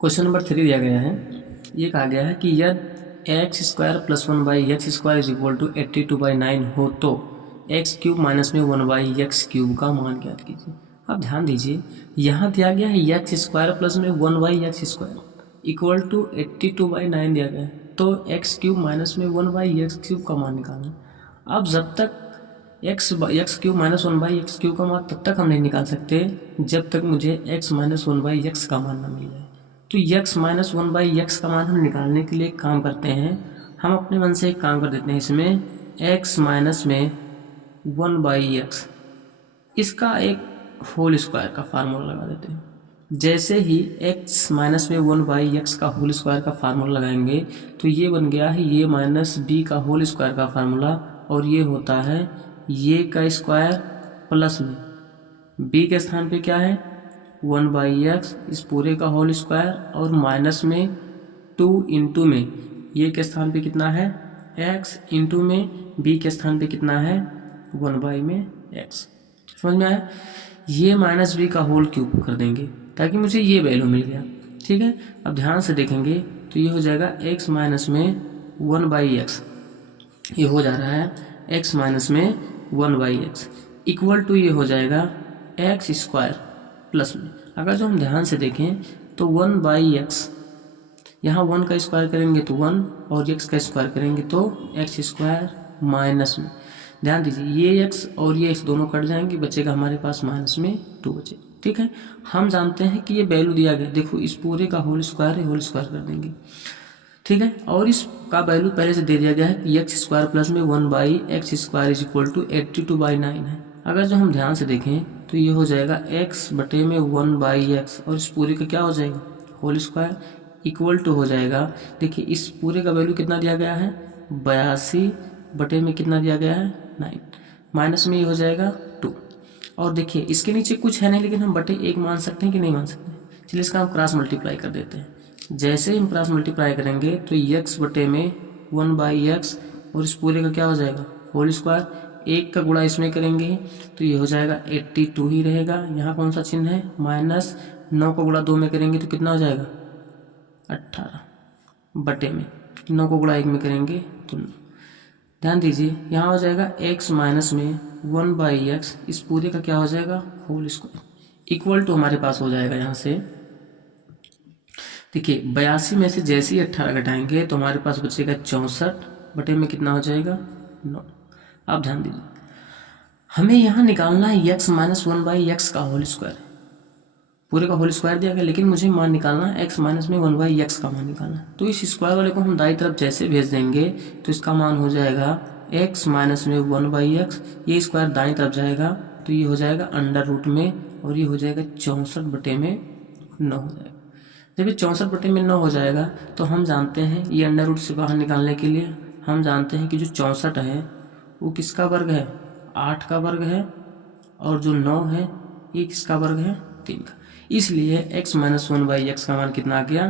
क्वेश्चन नंबर 3 दिया गया है, ये कहा गया है कि यदि x² + 1/x² is equal to 82/9 हो तो x³ माइनस में 1/x³ का मान ज्ञात कीजिए। अब ध्यान दीजिए, यहाँ दिया गया है x² प्लस में 1/x² इक्वल टू 82/9 दिया गया है, तो x³ माइनस में 1/x³ का मान निकालना है। अब जब तक x³ माइनस 1/x³ का मान तब तक हम नहीं निकाल सकते जब तक मुझे x माइनस 1/x का मान ना मिल जाए। तो x माइनस 1/x का मान हम निकालने के लिए एक काम करते हैं, हम अपने मन से एक काम कर देते हैं, इसमें x माइनस में 1/x इसका एक होल स्क्वायर का फार्मूला लगा देते हैं। जैसे ही x माइनस में 1/x का होल स्क्वायर का फार्मूला लगाएंगे तो ये बन गया है ये माइनस b का होल स्क्वायर का फार्मूला, और ये होता है ये का स्क्वायर प्लस में b के स्थान पे क्या है 1/x इस पूरे का होल स्क्वायर, और माइनस में 2 इंटू में ये के स्थान पे कितना है x इंटू में b के स्थान पे कितना है 1/x। समझ में आया। ये माइनस b का होल क्यूब कर देंगे ताकि मुझे ये वैल्यू मिल गया। ठीक है, अब ध्यान से देखेंगे तो ये हो जाएगा x माइनस में 1/x, ये हो जा रहा है x माइनस में 1/x इक्वल टू ये हो जाएगा x² प्लस में, अगर जो हम ध्यान से देखें तो 1/x, यहाँ 1 का स्क्वायर करेंगे तो 1 और x का स्क्वायर करेंगे तो x² माइनस में, ध्यान दीजिए ये x और ये x दोनों कट जाएंगे, बचेगा हमारे पास माइनस में 2 बचे। ठीक है, हम जानते हैं कि ये वैल्यू दिया गया, देखो इस पूरे का होल स्क्वायर कर देंगे। ठीक है, और इसका वैल्यू पहले से दे दिया गया है कि x² प्लस में 1/x² इज इक्वल टू 82/9 है। अगर जो हम ध्यान से देखें तो ये हो जाएगा x बटे में 1/x और इस पूरे का क्या हो जाएगा होल स्क्वायर इक्वल टू हो जाएगा, देखिए इस पूरे का वैल्यू कितना दिया गया है 82 बटे में कितना दिया गया है 9, माइनस में ये हो जाएगा 2, और देखिए इसके नीचे कुछ है नहीं लेकिन हम बटे 1 मान सकते हैं कि नहीं मान सकते। चलिए इसका हम क्रॉस मल्टीप्लाई कर देते हैं। जैसे ही हम क्रॉस मल्टीप्लाई करेंगे तो x बटे में 1/x और इस पूरे का क्या हो जाएगा होल स्क्वायर 1 का गुणा इसमें करेंगे तो ये हो जाएगा 82 ही रहेगा। यहाँ कौन सा चिन्ह है, माइनस। 9 का गुणा 2 में करेंगे तो कितना हो जाएगा 18 बटे में 9 को गुणा 1 में करेंगे तो ध्यान दीजिए यहाँ हो जाएगा x माइनस में 1/x, इस पूरे का क्या हो जाएगा होल स्क्वायर, इक्वल टू हमारे पास हो जाएगा। यहाँ से देखिए 82 में से जैसे ही 18 घटाएंगे तो हमारे पास बचेगा 64 बटे में कितना हो जाएगा 9। आप ध्यान दीजिए हमें यहाँ निकालना है x माइनस 1/x का होल स्क्वायर, पूरे का होल स्क्वायर दिया गया, लेकिन मुझे मान निकालना है x माइनस में 1/x का मान निकालना है। तो इस स्क्वायर वाले को हम दाईं तरफ जैसे भेज देंगे तो इसका मान हो जाएगा x माइनस में 1/x, ये स्क्वायर दाईं तरफ जाएगा तो ये हो जाएगा अंडर रूट में और ये हो जाएगा 64 बटे में 9 हो जाएगा। जब ये 64 बटे में 9 हो जाएगा तो हम जानते हैं ये अंडर रूट से बाहर निकालने के लिए हम जानते हैं कि जो 64 है वो किसका वर्ग है 8 का वर्ग है, और जो 9 है ये किसका वर्ग है 3 का, इसलिए x माइनस 1/x का मान कितना आ गया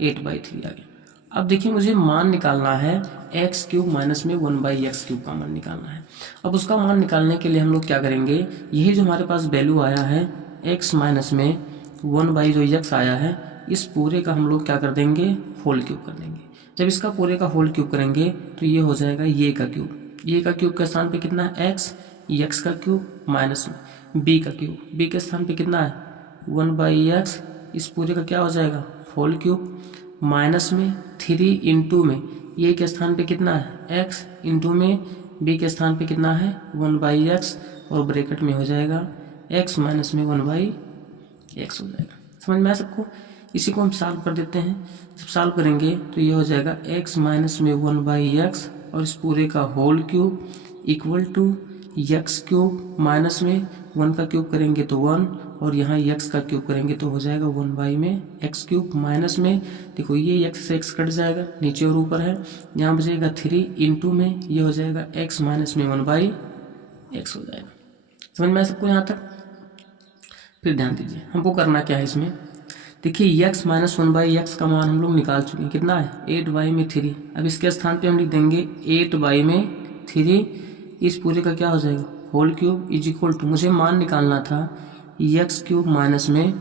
8/3 आ गया। अब देखिए मुझे मान निकालना है एक्स क्यूब माइनस में 1/x क्यूब का मान निकालना है। अब उसका मान निकालने के लिए हम लोग क्या करेंगे, यही जो हमारे पास वैल्यू आया है x माइनस में 1/x आया है, इस पूरे का हम लोग क्या कर देंगे होल क्यूब कर देंगे। जब इसका पूरे का होल क्यूब करेंगे तो ये हो जाएगा ये का क्यूब, ये का क्यूब के स्थान पे कितना है x का क्यूब माइनस में b का क्यूब, b के स्थान पे कितना है 1/x, इस पूरे का क्या हो जाएगा होल क्यूब माइनस में 3 इंटू में ये के स्थान पे कितना है x इंटू में b के स्थान पे कितना है 1/x और ब्रैकेट में हो जाएगा x माइनस में 1/x हो जाएगा। समझ में आया सबको। इसी को हम सॉल्व कर देते हैं। जब सॉल्व करेंगे तो ये हो जाएगा x माइनस में 1/x और इस पूरे का whole cube equal to x cube minus में 1 का क्यूब करेंगे तो 1 और यहाँ x का क्यूब करेंगे तो हो जाएगा 1 में x क्यूब माइनस में देखो ये x से x कट जाएगा नीचे और ऊपर है, यहाँ बचेगा 3 इंटू में ये हो जाएगा x माइनस में 1/x हो जाएगा। समझ में आया सबको यहाँ तक। फिर ध्यान दीजिए हमको करना क्या है इसमें, देखिए x माइनस 1/x का मान हम लोग निकाल चुके हैं, कितना है 8 में 3। अब इसके स्थान पे हम लिख देंगे 8 में 3, इस पूरे का क्या हो जाएगा whole cube is equal to, मुझे मान निकालना था x क्यूब माइनस में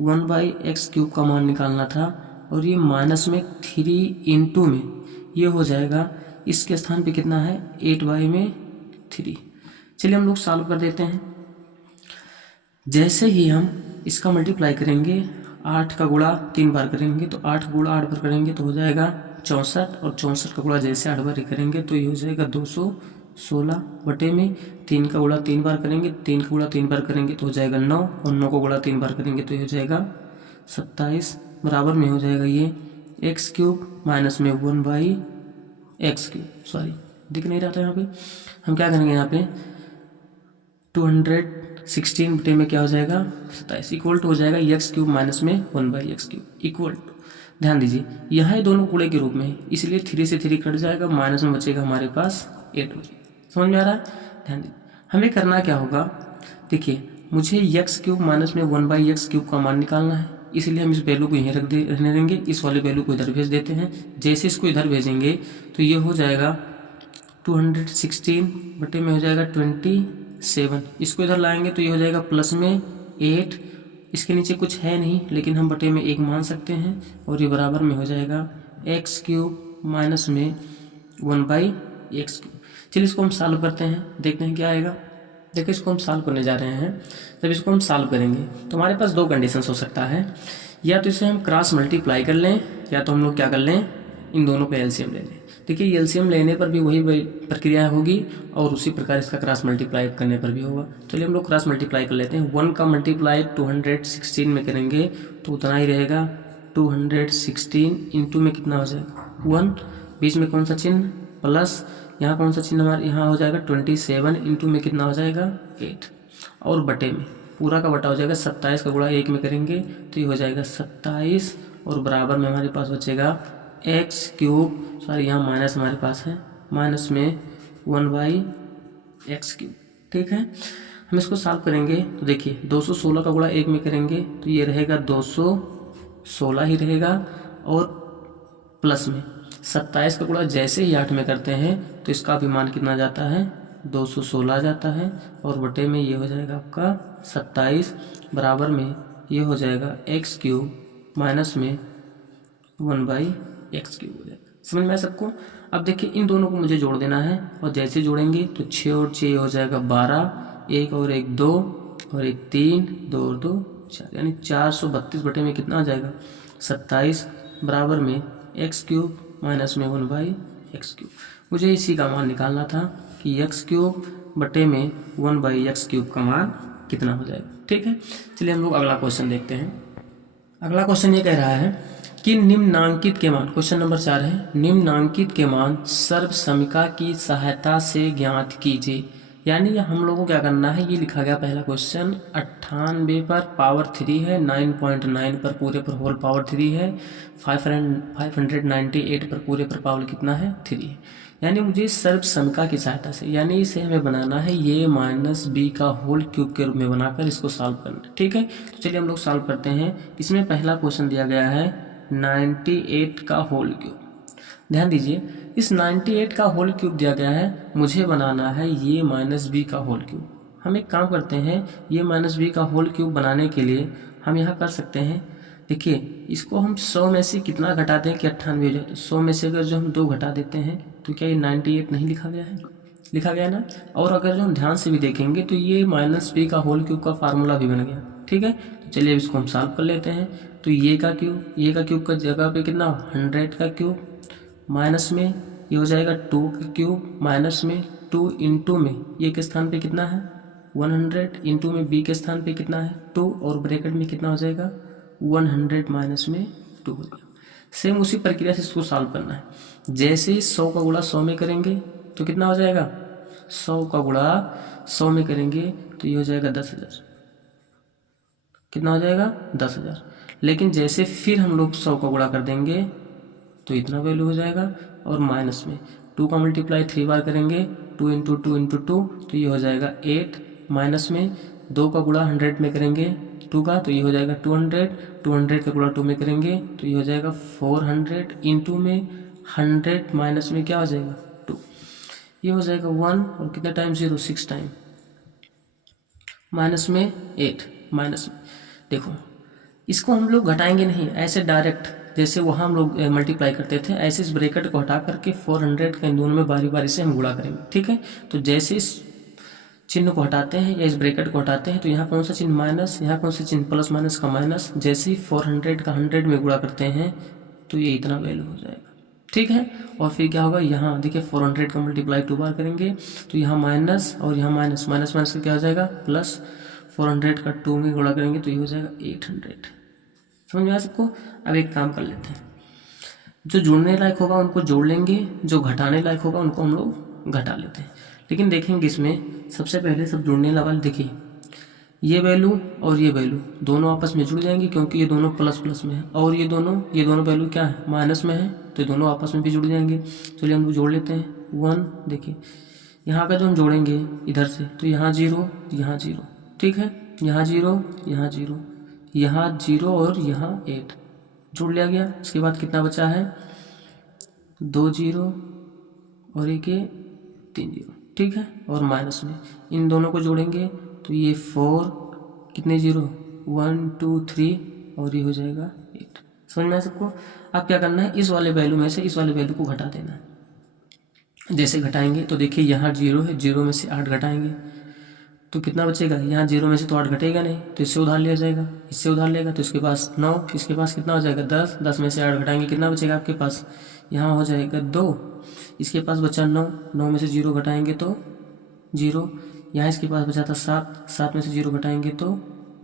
1/x क्यूब का मान निकालना था और ये माइनस में 3 इंटू में ये हो जाएगा इसके स्थान पे कितना है 8 में 3। चलिए हम लोग सॉल्व कर देते हैं। जैसे ही हम इसका मल्टीप्लाई करेंगे 8 का गुणा 3 बार करेंगे तो 8 गुणा 8 बार करेंगे तो हो जाएगा 64 और 64 का गुणा जैसे 8 बार करेंगे तो ये हो जाएगा 216 बटे में 3 का गुणा 3 बार करेंगे, 3 का गुणा 3 बार करेंगे तो हो जाएगा 9 और 9 का गुणा 3 बार करेंगे तो ये हो जाएगा 27 बराबर में हो जाएगा ये x क्यूब माइनस में 1/x क्यूब, सॉरी दिख नहीं रहा था यहाँ पे, हम क्या करेंगे यहाँ पे 216 बटे में क्या हो जाएगा 27 इक्वल टू हो जाएगा x क्यूब माइनस में 1/x क्यूब इक्वल टू, ध्यान दीजिए यहाँ दोनों गुणे के रूप में इसलिए 3 से 3 कट जाएगा, माइनस में बचेगा हमारे पास 8 बचेगा। समझ में आ रहा है। ध्यान दीजिए हमें करना क्या होगा, देखिए मुझे x क्यूब माइनस में 1/x क्यूब का मान निकालना है, इसलिए हम इस वैल्यू को यहीं रहने देंगे, इस वाले वैल्यू को इधर भेज देते हैं। जैसे इसको इधर भेजेंगे तो ये हो जाएगा 216 बटे में हो जाएगा 27, इसको इधर लाएंगे तो ये हो जाएगा प्लस में 8, इसके नीचे कुछ है नहीं लेकिन हम बटे में 1 मान सकते हैं और ये बराबर में हो जाएगा x क्यूब माइनस में 1/x क्यूब। चलिए इसको हम सॉल्व करते हैं, देखते हैं क्या आएगा। देखिए इसको हम सॉल्व करने जा रहे हैं। जब इसको हम सॉल्व करेंगे तो हमारे पास 2 कंडीशंस हो सकता है, या तो इसे हम क्रॉस मल्टीप्लाई कर लें या तो हम लोग क्या कर लें इन दोनों पे एलसीएम ले लें। देखिए एलसीएम लेने पर भी वही प्रक्रिया होगी और उसी प्रकार इसका क्रॉस मल्टीप्लाई करने पर भी होगा। चलिए हम लोग क्रॉस मल्टीप्लाई कर लेते हैं। 1 का मल्टीप्लाई 216 में करेंगे तो उतना ही रहेगा 216 इंटू में कितना हो जाएगा 1, बीच में कौन सा चिन्ह प्लस, यहाँ कौन सा चिन्ह हमारे यहाँ हो जाएगा 27 इंटू में कितना हो जाएगा 8 और बटे में पूरा का बटा हो जाएगा 27 का गुणा 1 में करेंगे तो ये हो जाएगा 27 और बराबर में हमारे पास बचेगा x क्यूब, सॉरी यहाँ माइनस हमारे पास है माइनस में 1/x क्यूब। ठीक है हम इसको सॉल्व करेंगे तो देखिए 216 का गुणा 1 में करेंगे तो ये रहेगा 216 ही रहेगा और प्लस में 27 का गुणा जैसे ही 8 में करते हैं तो इसका भी मान कितना जाता है 216 आ जाता है, और बटे में ये हो जाएगा आपका 27, बराबर में ये हो जाएगा एक्स क्यूब माइनस में 1/x³ हो जाएगा। समझ में आया सबको? अब देखिए इन दोनों को मुझे जोड़ देना है, और जैसे जोड़ेंगे तो 6 और 6 हो जाएगा 12, 1 और 1 2, और 1 3, 2 और 2 4, यानी 432 बटे में कितना आ जाएगा 27, बराबर में x³ माइनस में 1/x³। मुझे इसी का मान निकालना था कि x³ बटे में 1/x³ का मान कितना हो जाएगा। ठीक है, चलिए हम लोग अगला क्वेश्चन देखते हैं। अगला क्वेश्चन ये कह रहा है कि निम्नांकित के मान, क्वेश्चन नंबर 4 है, निम्नांकित के मान सर्वसमिका की सहायता से ज्ञात कीजिए। यानी ये हम लोगों को क्या करना है, ये लिखा गया पहला क्वेश्चन 98 पर पावर 3 है, 9.9 पर पूरे पर होल पावर 3 है, 598 पर पूरे पर पावर कितना है 3 है। यानी मुझे सर्वसमिका की सहायता से, यानी इसे हमें बनाना है ये माइनस बी का होल क्यूब के रूप में बनाकर इसको सॉल्व करना है। ठीक है, तो चलिए हम लोग सॉल्व करते हैं। इसमें पहला क्वेश्चन दिया गया है 98 का होल क्यूब। ध्यान दीजिए, इस 98 का होल क्यूब दिया गया है, मुझे बनाना है ये माइनस बी का होल क्यूब। हम एक काम करते हैं, ये माइनस बी का होल क्यूब बनाने के लिए हम यहाँ कर सकते हैं, देखिए इसको हम 100 में से कितना घटाते हैं कि 98 हो जाए, तो 100 में से अगर जो हम 2 घटा देते हैं तो क्या ये 98 नहीं लिखा गया है, लिखा गया ना। और अगर जो हम ध्यान से भी देखेंगे तो ये माइनस बी का होल क्यूब का फार्मूला भी बन गया। ठीक है, तो चलिए अब इसको हम सॉल्व कर लेते हैं। तो ये का क्यूब का जगह पे कितना 100 का क्यूब, माइनस में ये हो जाएगा 2 का क्यूब, माइनस में 2 इंटू में ये के स्थान पे कितना है 100, इंटू में बी के स्थान पे कितना है 2, और ब्रैकेट में कितना हो जाएगा 100 माइनस में 2 हो गया। सेम उसी प्रक्रिया से इसको सॉल्व करना है। जैसे ही 100 का गुणा 100 में करेंगे तो कितना हो जाएगा, 100 का गुणा 100 में करेंगे तो ये हो जाएगा 10,000, कितना हो जाएगा 10,000। लेकिन जैसे फिर हम लोग 100 का गुणा कर देंगे तो इतना वैल्यू हो जाएगा, और माइनस में 2 का मल्टीप्लाई 3 बार करेंगे, 2 इंटू 2 इंटू 2 तो ये हो जाएगा 8, माइनस में 2 का गुणा 100 में करेंगे 2 का तो ये हो जाएगा 200, 200 का गुणा 2 में करेंगे तो ये हो जाएगा 400, इंटू में 100 माइनस में क्या हो जाएगा 2, ये हो जाएगा 1, और कितना टाइम 0 6 टाइम, माइनस में 8, माइनस में देखो इसको हम लोग घटाएंगे नहीं, ऐसे डायरेक्ट जैसे वहाँ हम लोग मल्टीप्लाई करते थे ऐसे इस ब्रैकेट को हटा करके 400 का इन दोनों में बारी बारी से हम गुणा करेंगे। ठीक है, तो जैसे इस चिन्ह को हटाते हैं या इस ब्रैकेट को हटाते हैं तो यहाँ कौन सा चिन्ह माइनस, यहाँ कौन सा चिन्ह प्लस माइनस का माइनस, जैसे ही 400 का 100 में गुणा करते हैं तो ये इतना वैल्यू हो जाएगा। ठीक है, और फिर क्या होगा, यहाँ देखिए 400 का मल्टीप्लाई 2 बार करेंगे तो यहाँ माइनस और यहाँ माइनस, माइनस माइनस का क्या हो जाएगा प्लस, 400 का 2 में गुणा करेंगे तो ये हो जाएगा 800। समझ में आया सबको? अब एक काम कर लेते हैं, जो जुड़ने लायक होगा उनको जोड़ लेंगे, जो घटाने लायक होगा उनको हम लोग घटा लेते हैं। लेकिन देखेंगे इसमें सबसे पहले सब जुड़ने वाले, देखिए ये वैल्यू और ये वैल्यू दोनों आपस में जुड़ जाएंगे क्योंकि ये दोनों प्लस प्लस में है, और ये दोनों वैल्यू क्या है माइनस में है, तो ये दोनों आपस में भी जुड़ जाएंगे। चलिए हम लोग जोड़ लेते हैं 1, देखिए यहाँ का जो हम जोड़ेंगे इधर से तो यहाँ 0 यहाँ 0, ठीक है, यहाँ 0 यहाँ 0 यहाँ 0 और यहाँ 8 जोड़ लिया गया। इसके बाद कितना बचा है 2 0 और एक 3 0, ठीक है, और माइनस में इन दोनों को जोड़ेंगे तो ये 4 कितने 0 1 2 3 और ये हो जाएगा 8। समझ में आया सबको? अब क्या करना है, इस वाले वैल्यू में से इस वाले वैल्यू को घटा देना है। जैसे घटाएंगे तो देखिए यहाँ 0 है, 0 में से 8 घटाएंगे तो कितना बचेगा, यहाँ 0 में से तो 8 घटेगा नहीं तो इससे उधार लिया जाएगा, इससे उधार लेगा तो इसके पास 9, इसके पास कितना हो जाएगा 10, 10 में से 8 घटाएंगे कितना बचेगा आपके पास, यहाँ हो जाएगा 2, इसके पास बचा 9, 9 में से 0 घटाएंगे तो 0, यहाँ इसके पास बचा था 7, 7 में से 0 घटाएंगे तो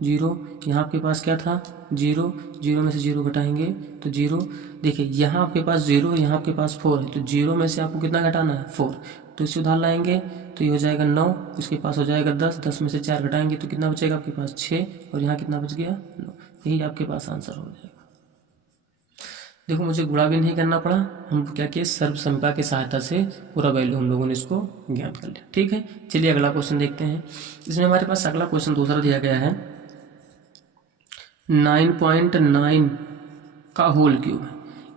0, यहाँ आपके पास क्या था 0, 0 में से 0 घटाएंगे तो 0। देखिए यहाँ आपके पास 0, यहाँ आपके पास 4 है तो 0 में से आपको कितना घटाना है 4, तो इससे उधार लाएंगे तो ये हो जाएगा 9, इसके पास हो जाएगा 10, 10 में से 4 घटाएंगे तो कितना बचेगा आपके पास 6, और यहाँ कितना बच गया 9। यही आपके पास आंसर हो जाएगा। देखो मुझे गुणा भी नहीं करना पड़ा, हम क्या किए सर्वसमिका की सहायता से पूरा वैल्यू हम लोगों ने इसको ज्ञात कर लिया। ठीक है, चलिए अगला क्वेश्चन देखते हैं। इसमें हमारे पास अगला क्वेश्चन दूसरा दिया गया है 9.9 का होल क्यूब है।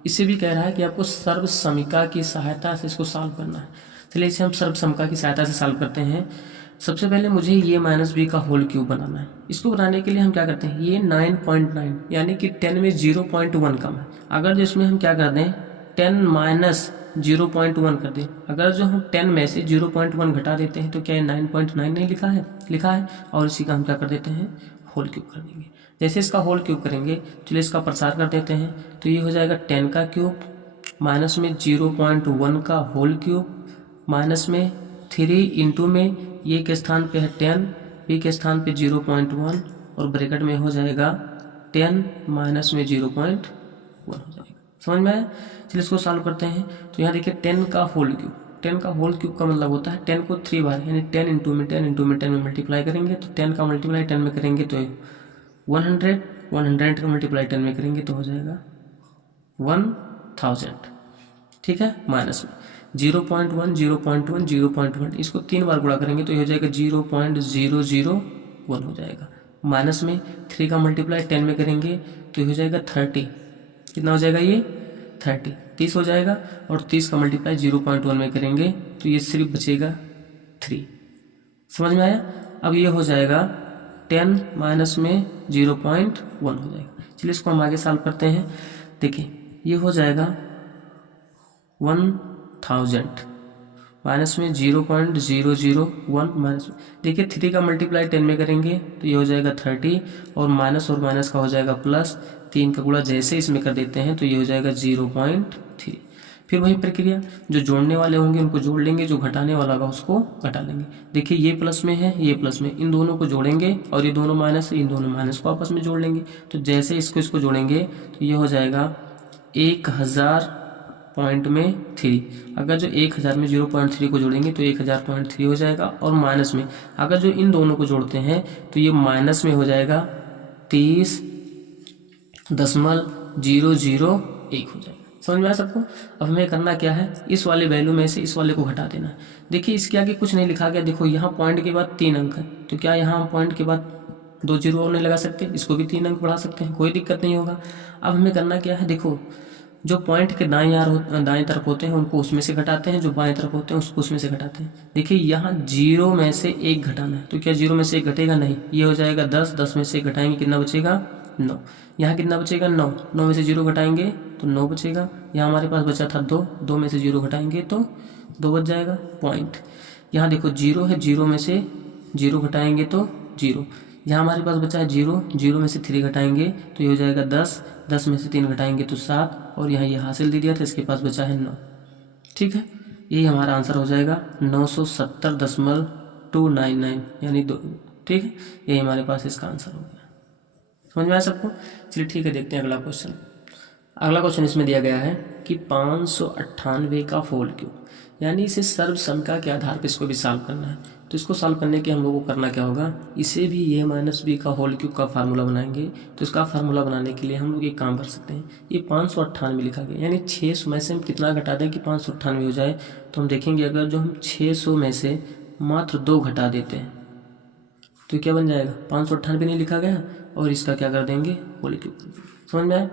इसे भी कह रहा है कि आपको सर्वसमिका की सहायता से इसको सॉल्व करना है। चलिए इसे हम सर्वसमका की सहायता से सॉल्व करते हैं। सबसे पहले मुझे ये माइनस बी का होल क्यूब बनाना है। इसको बनाने के लिए हम क्या करते हैं, ये 9.9 यानी कि 10 में 0.1 कम है। अगर जो इसमें हम क्या कर दें 10 माइनस 0.1 कर दें, अगर जो हम 10 में से 0.1 घटा देते हैं तो क्या ये 9.9 नहीं लिखा है और इसी का हम क्या कर देते हैं होल क्यूब कर देंगे। जैसे इसका होल क्यूब करेंगे, चलिए इसका प्रसार कर देते हैं, तो ये हो जाएगा 10 का क्यूब माइनस में 0.1 का होल क्यूब माइनस में 3 इंटू में ये के स्थान पे है 10, बी के स्थान पे 0.1 और ब्रैकेट में हो जाएगा 10 माइनस में 0.1 हो जाएगा। समझ में आया? चलिए इसको सॉल्व करते हैं। तो यहाँ देखिए 10 का होल क्यूब, 10 का होल क्यूब का मतलब होता है 10 को 3 बार यानी 10 इंटू में 10 इंटू में 10 में मल्टीप्लाई करेंगे, तो 10 का मल्टीप्लाई 10 में करेंगे तो 100 का मल्टीप्लाई 10 में करेंगे तो हो जाएगा 1000। ठीक है, माइनस में 0.1 0.1 0.1 इसको 3 बार गुणा करेंगे तो ये हो जाएगा 0.001 हो जाएगा। माइनस में 3 का मल्टीप्लाई 10 में करेंगे तो ये हो जाएगा 30। कितना हो जाएगा ये 30 हो जाएगा। और 30 का मल्टीप्लाई 0.1 में करेंगे तो ये सिर्फ बचेगा 3। समझ में आया? अब ये हो जाएगा 10 माइनस में 0.1 हो जाएगा। चलिए इसको हम आगे सॉल्व करते हैं। देखिए ये हो जाएगा 1000 माइनस में 0.001 माइनस में देखिए 3 का मल्टीप्लाई 10 में करेंगे तो ये हो जाएगा 30 और माइनस का हो जाएगा प्लस, 3 का गुणा जैसे इसमें कर देते हैं तो ये हो जाएगा 0.3। फिर वही प्रक्रिया, जो जोड़ने वाले होंगे उनको जोड़ लेंगे, जो घटाने वाला होगा उसको घटा लेंगे। देखिए ये प्लस में है, ये प्लस में, इन दोनों को जोड़ेंगे और ये दोनों माइनस है, इन दोनों माइनस को आपस में जोड़ लेंगे। तो जैसे इसको जोड़ेंगे तो ये हो जाएगा 1000 पॉइंट में 3। अगर जो 1000 में 0.3 को जोड़ेंगे तो 1000.3 हो जाएगा। और माइनस में अगर जो इन दोनों को जोड़ते हैं तो ये माइनस में हो जाएगा 30.001 हो जाएगा। समझ में आया सबको? अब हमें करना क्या है, इस वाले वैल्यू में से इस वाले को घटा देना है। देखिए इसके आगे कुछ नहीं लिखा गया, देखो यहाँ पॉइंट के बाद 3 अंक है तो क्या यहाँ पॉइंट के बाद 2 जीरो और नहीं लगा सकते, इसको भी 3 अंक बढ़ा सकते हैं, कोई दिक्कत नहीं होगा। अब हमें करना क्या है, देखो जो पॉइंट के दाएं तरफ होते हैं उनको उसमें से घटाते हैं, जो बाएं तरफ होते हैं उसको उसमें से घटाते हैं। देखिए यहाँ 0 में से 1 घटाना है तो क्या 0 में से 1 घटेगा नहीं, ये हो जाएगा 10, 10 में से 1 घटाएंगे कितना बचेगा 9। यहाँ कितना बचेगा 9, 9 में से 0 घटाएंगे तो 9 बचेगा। यहाँ हमारे पास बचा था 2, 2 में से 0 घटाएंगे तो 2 बच जाएगा पॉइंट। यहाँ देखो 0 है, 0 में से 0 घटाएंगे तो 0। यहाँ हमारे पास बचा है 0, 0 में से 3 घटाएंगे तो ये हो जाएगा 10, 10 में से 3 घटाएंगे तो 7 और यहाँ ये हासिल दे दिया था, इसके पास बचा है 9। ठीक है, यही हमारा आंसर हो जाएगा 970.299 यानी 2। ठीक है, यही हमारे पास इसका आंसर हो गया। समझ में आया सबको? चलिए ठीक है, देखते हैं अगला क्वेश्चन। अगला क्वेश्चन इसमें दिया गया है कि 598 का होल क्यूब, यानी इसे सर्वसमका के आधार पर इसको भी सॉल्व करना है। तो इसको सॉल्व करने के हम लोगों को करना क्या होगा, इसे भी ए माइनस बी का होल क्यूब का फार्मूला बनाएंगे। तो इसका फार्मूला बनाने के लिए हम लोग एक काम कर सकते हैं, ये 598 लिखा गया यानी 600 में से हम कितना घटा दें कि 598 हो जाए। तो हम देखेंगे अगर जो हम 600 में से मात्र 2 घटा देते हैं तो क्या बन जाएगा, 598 नहीं लिखा गया और इसका क्या कर देंगे होल क्यूब। समझ में आया?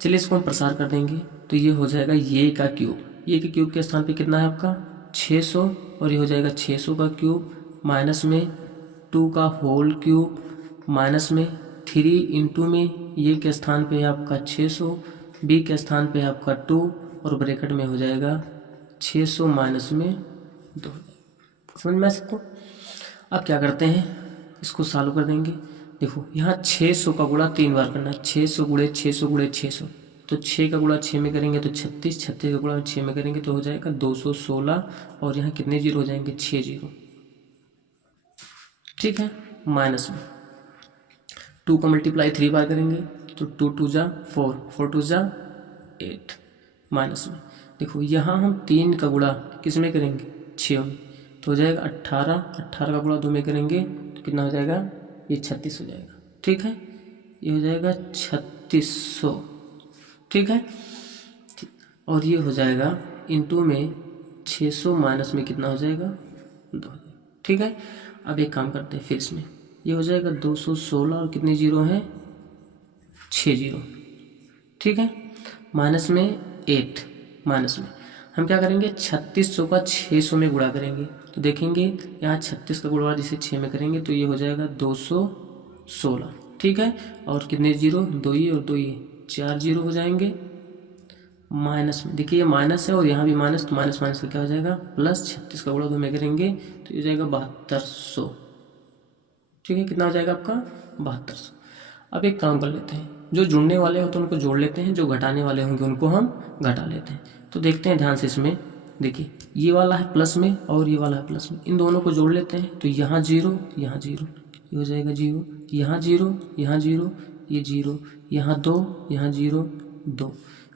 चलिए इसको हम प्रसार कर देंगे तो ये हो जाएगा ये का क्यूब, ये के क्यूब के स्थान पे कितना है आपका 600 और ये हो जाएगा 600 का क्यूब माइनस में 2 का होल क्यूब माइनस में 3 इंटू में ये के स्थान पे है आपका 600, बी के स्थान पे है आपका 2 और ब्रैकेट में हो जाएगा 600 माइनस में 2। समझ में आ सबको? अब क्या करते हैं, इसको सॉल्व कर देंगे। देखो यहाँ 600 का गुणा 3 बार करना है, 600 गुणे 600 गुणे 600, तो 6 का गुणा 6 में करेंगे तो 36, 36 का गुणा 6 में करेंगे तो हो जाएगा 216 और यहाँ कितने जीरो हो जाएंगे 6 जीरो। ठीक है, माइनस में 2 का मल्टीप्लाई 3 बार करेंगे तो 2 2 जा 4, 4 2 जा 8 माइनस में। देखो यहाँ हम 3 का गुणा किस में करेंगे 6 में तो हो जाएगा 18, 18 का गुणा 2 में करेंगे तो कितना हो जाएगा ये 36 हो जाएगा। ठीक है, ये हो जाएगा 3600। ठीक है, और ये हो जाएगा इंटू में 600 माइनस में कितना हो जाएगा 2। ठीक है, अब एक काम करते हैं फिर इसमें, ये हो जाएगा 216 और कितने जीरो हैं 6 जीरो। ठीक है, माइनस में 8 माइनस में हम क्या करेंगे 3600 का 600 में गुणा करेंगे। तो देखेंगे यहाँ 36 का गुणा जिसे 6 में करेंगे तो ये हो जाएगा 216। ठीक है, और कितने जीरो, 2 ये और 2 ये, 4 जीरो हो जाएंगे। माइनस में देखिए ये माइनस है और यहाँ भी माइनस, तो माइनस माइनस का क्या हो जाएगा प्लस। 36 का गुणा 2 में करेंगे तो ये हो जाएगा 7200। ठीक है, कितना हो जाएगा आपका 7200। अब एक काम कर लेते हैं, जो जुड़ने वाले हो तो उनको जोड़ लेते हैं, जो घटाने वाले होंगे उनको हम घटा लेते हैं। तो देखते हैं ध्यान से, इसमें देखिए ये वाला है प्लस में और ये वाला है प्लस में, इन दोनों को जोड़ लेते हैं। तो यहाँ जीरो, यहाँ जीरो, ये हो जाएगा जीरो, यहाँ जीरो, यहाँ जीरो, ये जीरो, यहाँ 2, यहाँ जीरो 2,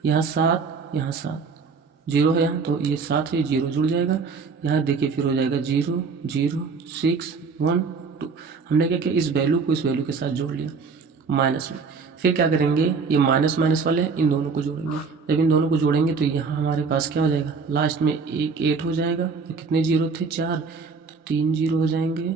यहाँ 7, यहाँ 7, जीरो है यहाँ, तो ये 7 है, जीरो जुड़ जाएगा। यहाँ देखिए फिर हो जाएगा 0 0 6 1 2। हमने क्या किया, इस वैल्यू को इस वैल्यू के साथ जोड़ लिया माइनस में। फिर क्या करेंगे, ये माइनस माइनस वाले हैं, इन दोनों को जोड़ेंगे। जब इन दोनों को जोड़ेंगे तो यहाँ हमारे पास क्या हो जाएगा, लास्ट में एक 8 हो जाएगा। तो कितने जीरो थे 4, तो 3 जीरो हो जाएंगे।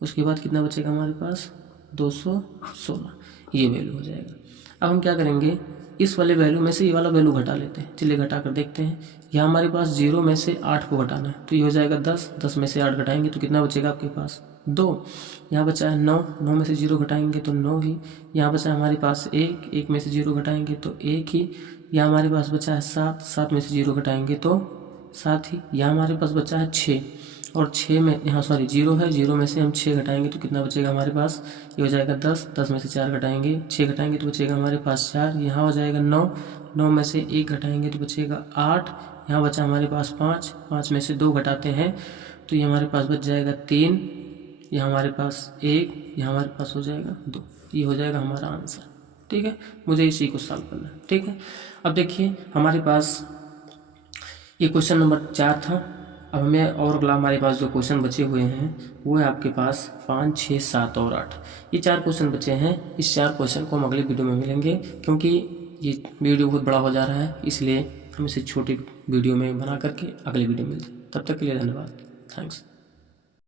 उसके बाद कितना बचेगा हमारे पास 216, ये वैल्यू हो जाएगा। अब हम क्या करेंगे, इस वाले वैल्यू में से ये वाला वैल्यू घटा लेते हैं। चलिए घटा कर देखते हैं। यहाँ हमारे पास 0 में से 8 को घटाना है, तो ये हो जाएगा 10, 10 में से 8 घटाएंगे तो कितना बचेगा आपके पास 2। यहाँ बचा है 9, 9 में से 0 घटाएंगे तो 9 ही। यहाँ बचा है हमारे पास 1, 1 में से 0 घटाएंगे तो 1 ही। यहाँ हमारे पास बचा है 7, 7 में से 0 घटाएंगे तो 7 ही। यहाँ हमारे पास बचा है 6, और 6 में यहाँ सॉरी 0 है, 0 में से हम 6 घटाएंगे तो कितना बचेगा हमारे पास, ये हो जाएगा 10, 10 में से 4 घटाएंगे, 6 घटाएंगे तो बचेगा हमारे पास 4। यहाँ हो जाएगा 9, 9 में से 1 घटाएंगे तो बचेगा 8। यहाँ बचा हमारे पास 5, 5 में से 2 घटाते हैं तो ये हमारे पास बच जाएगा 3। यहाँ हमारे पास 1, यहाँ हमारे पास हो जाएगा 2। ये हो जाएगा हमारा आंसर। ठीक है, मुझे इसी को सॉल्व करना है। ठीक है, अब देखिए हमारे पास ये क्वेश्चन नंबर 4 था। अब हमें और अगला हमारे पास जो क्वेश्चन बचे हुए हैं वो है आपके पास 5, 6, 7 और 8। ये 4 क्वेश्चन बचे हैं। इस 4 क्वेश्चन को हम अगले वीडियो में मिलेंगे, क्योंकि ये वीडियो बहुत बड़ा हो जा रहा है, इसलिए हम इसे छोटी वीडियो में बना करके अगले वीडियो में मिलते हैं। तब तक के लिए धन्यवाद, थैंक्स।